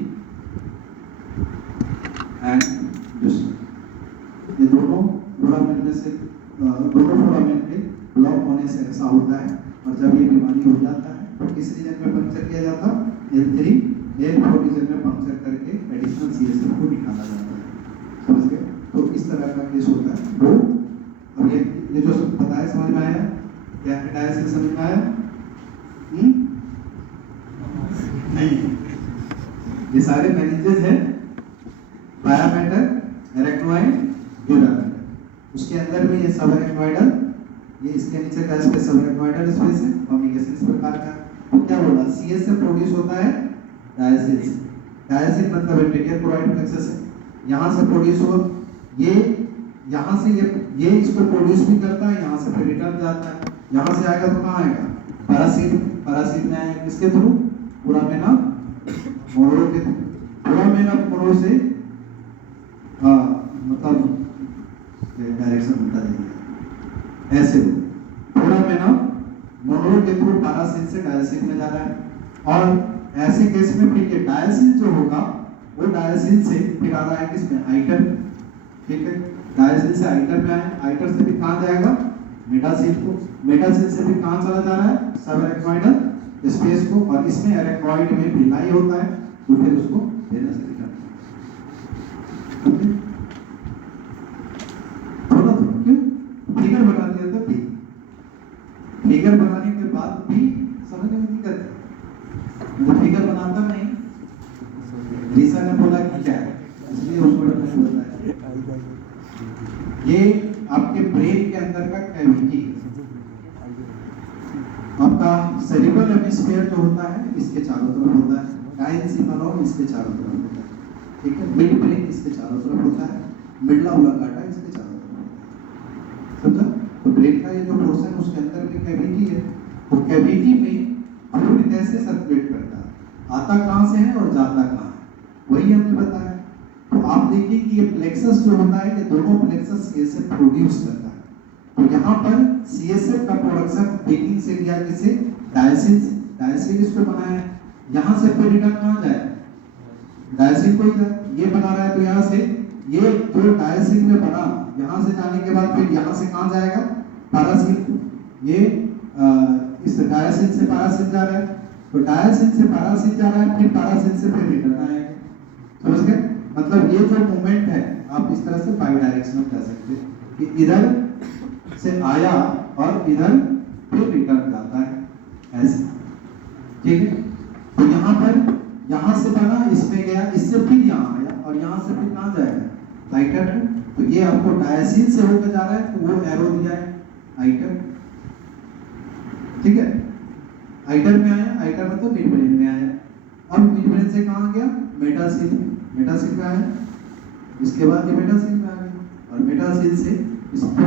and Duchenne. ये दोनों फोरामेन में से दोनों फोरामेन के ब्लॉक होने से ऐसा होता है, और जब ये बीमारी हो जाता है तो किस रीजन में पंक्चर किया जाता है? L3 L4 रीजन में पंक्चर करके एडिशनल CSF को निकाला जाता है। समझ गए? तो इस तरह का केस होता है। वो अब ये जो सब बताया समझ में आया? क्या डायलिसिस समझ में आया? नहीं, ये सारे मैनेजेस हैं पैरामीटर, एरेक्नोइड, ड्यूरामेटर। उसके अंदर में ये सब एरेक्नोइडल, ये इसके नीचे का स्पेस सब एरेक्नोइडल स्पेस है, कम्युनिकेशन इस प्रकार का। तो क्या बोला? सीएस से प्रोड्यूस होता है डायसिल। डायसिल मतलब वेंट्रिकुलर क्लोराइड प्लेक्सस है, यहाँ से प्रोड्यूस हुआ, ये यहाँ से ये इसको प्रोड्यूस भी करता है, यहाँ से फिर रिटर्न जाता है। यहाँ से आएगा तो कहाँ आएगा? पैरासिल। पैरासिल में आएगा किसके थ्रू? फोरामेन ऑफ मोनरो के थ्रू। फोरामेन ऑफ मोनरो से मतलब डायरेक्शन उल्टा देंगे ऐसे हो। फोरामेन ऑफ मोनरो के थ्रू पैरासिल से डायसिल में जा रहा है, और ऐसे केस में फिर ये डायसिल जो होगा वो डायसिल से फिर आ रहा है किसमें? आइटर। ठीक है, डायसिल से आइटर में आया, आइटर से भी कहाँ जाएगा? मेटासिल को। मेटासिल से भी कहाँ चला जा रहा है? सब एरेक्नोइडल स्पेस को, और इसमें एरेक्नोइड में भिलाई होता है, तो फिर उसको वेनस रिटर्न। ओके, थोड़ा क्यों फिगर बना दिया था भी, फिगर बनाने के बाद भी समझने में दिक्कत है, वो फिगर बनाता नहीं। रीसा ने बोला कि क्या है, इसलिए उसको मैंने बताया। ये आपके ब्रेन के अंदर का कैविटी, आपका सेरिब्रल हेमिस्फीयर जो होता है इसके चारों तरफ होता है, डायनसिफालॉन इसके चारों तरफ होता है। ठीक है, मिड ब्रेन इसके चारों तरफ होता है, मिडला ओब्लांगाटा इसके चारों तरफ होता है। समझा? तो ब्रेन का ये जो पोर्शन उसके अंदर में कैविटी है, वो कैविटी में फ्लूइड कैसे सर्कुलेट करता है, आता कहाँ से है और जाता कहाँ है, वही हमने बताया। तो आप देखिए कि ये प्लेक्सस जो होता है, ये दोनों प्लेक्सस सीएसएफ प्रोड्यूस करता है। तो यहाँ पर सीएसएफ का प्रोडक्शन बेकिंग से किया किसे? डायसिल से। डायसिल इसको बनाया है, यहाँ से फिर रिटर्न कहाँ जाए? डायसिल को ही जाए। ये बना रहा है तो यहाँ से ये जो डायसिल में बना, यहाँ से जाने के बाद फिर यहाँ से कहाँ जाएगा? पैरासिल को। ये इस डायसिल से पैरासिल जा रहा है, तो डायसिल से पैरासिल जा रहा है, फिर पैरासिल से फिर रिटर्न आएगा। समझ गए? मतलब ये जो मूवमेंट है आप इस तरह से बाई डायरेक्शनल कह सकते हैं कि इधर से आया और इधर फिर रिटर्न जाता है, ऐसे। ठीक है, तो यहाँ पर यहाँ से बना, इसमें गया, इससे फिर यहाँ आया, और यहाँ से फिर कहाँ जाएगा? आइटर है। तो ये आपको डायसिल से होकर जा रहा है, तो वो एरो दिया है आइटर। ठीक है, आइटर में आया, आइटर मतलब मिड ब्रेन में आया, अब मिड ब्रेन से कहाँ गया? मेटासिल। मेटासिल में आया, इसके बाद ये मेटासिल में आ गया, और मेटासिल से इसको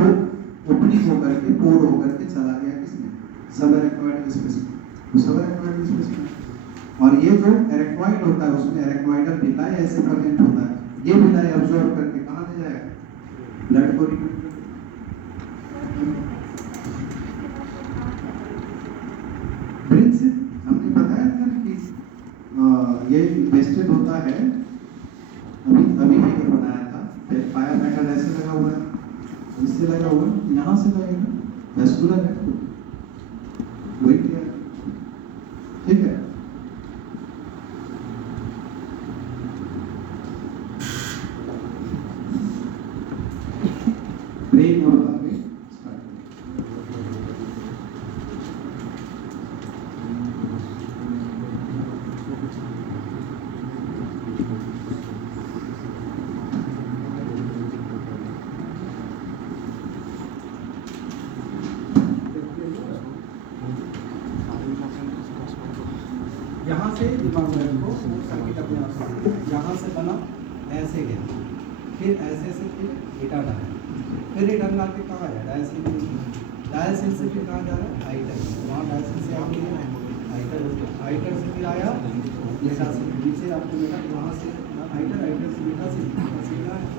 ओपनिंग होकर के, पोर होकर के चला गया किसमें? सब एरेक्नोइड स्पेस में। तो सब एरेक्नोइड स्पेस में, और ये जो एरेक्नोइड होता है उसमें एरेक्नोइडल भिलाई ऐसे प्रेजेंट होता है, ये भिलाई अब्सॉर्ब करके कहाँ ले जाएगा? ब्लड को रिटर्न। ब्रेन से हमने बताया था कि ये इन्वेस्टेड होता है, अभी फिगर बनाया था, फायर मेटल ऐसे लगा हुआ है, इससे लगा हुआ है, यहाँ से लगेगा, वेस्कुलर है, वही किया। ठीक है, ब्रेन और आगे स्टार्ट। यहाँ से दिमाग में रखो, सर्किट अपने आप से, यहाँ से बना, ऐसे गया, फिर ऐसे से फिर रिटर्न आया, फिर रिटर्न आके कहाँ आया? डायसिल। डायसिल से फिर कहाँ जा रहा है? आइटर। वहाँ डायसिल से आगे आइटर, आइटर से फिर आया मेटासिल, नीचे आपको मिला, वहाँ से आइटर, आइटर से मेटासिल, मेटासिल आया,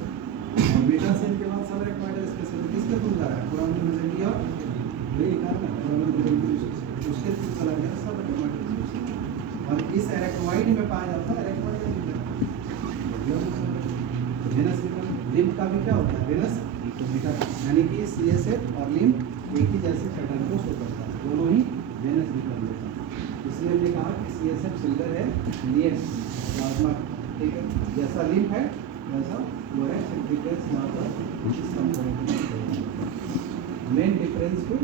और मेटासिल के बाद सब एरेक्नोइडल स्पेस किसके थ्रू जा रहा है? फोरामेन मेजेंटिक, वही लिखा है ना, फोरामेन मेजेंटिक। उसके थ्रू चला गया सब डर्माटोलॉजी और इस एरेक्नोइड में पाया जाता है एरेक्नोइड वेनस लिम्फ का भी क्या होता है वेनस यानी कि CSF और लिम्फ एक ही जैसे पैटर्न को शो करता है दोनों ही वेनस निकल लेता है इसलिए हमने कहा कि CSF सिल्वर है नियस प्लाज्मा ठीक है जैसा लिम्फ है वैसा वो है डिफरेंस यहाँ पर इस कंपोनेंट मेन डिफरेंस को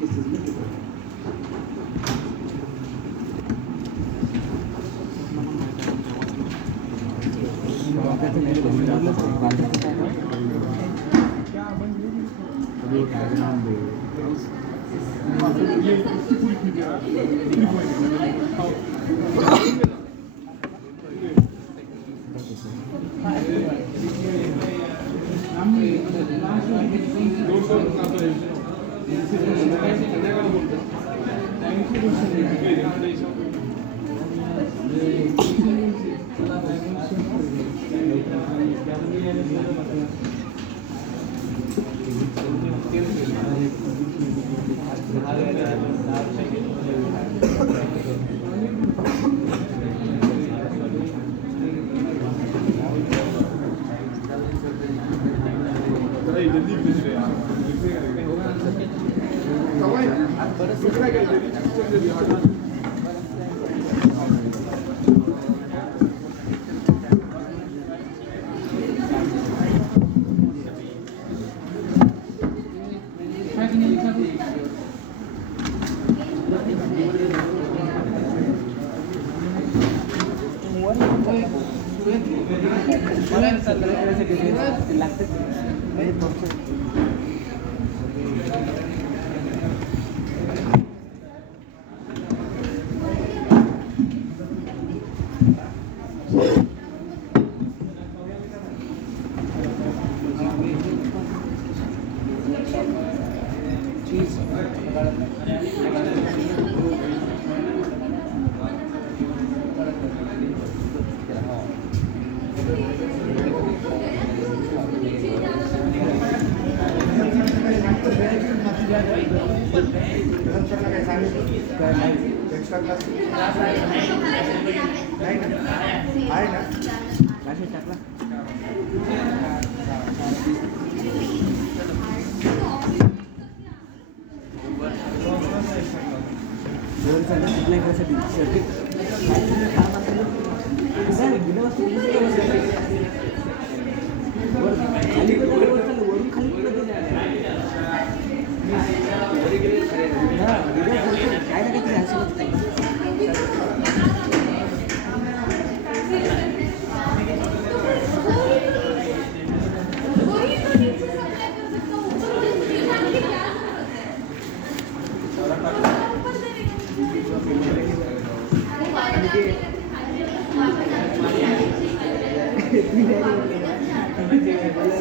इस चीज़ में डिफरेंस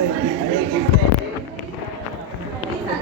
Ini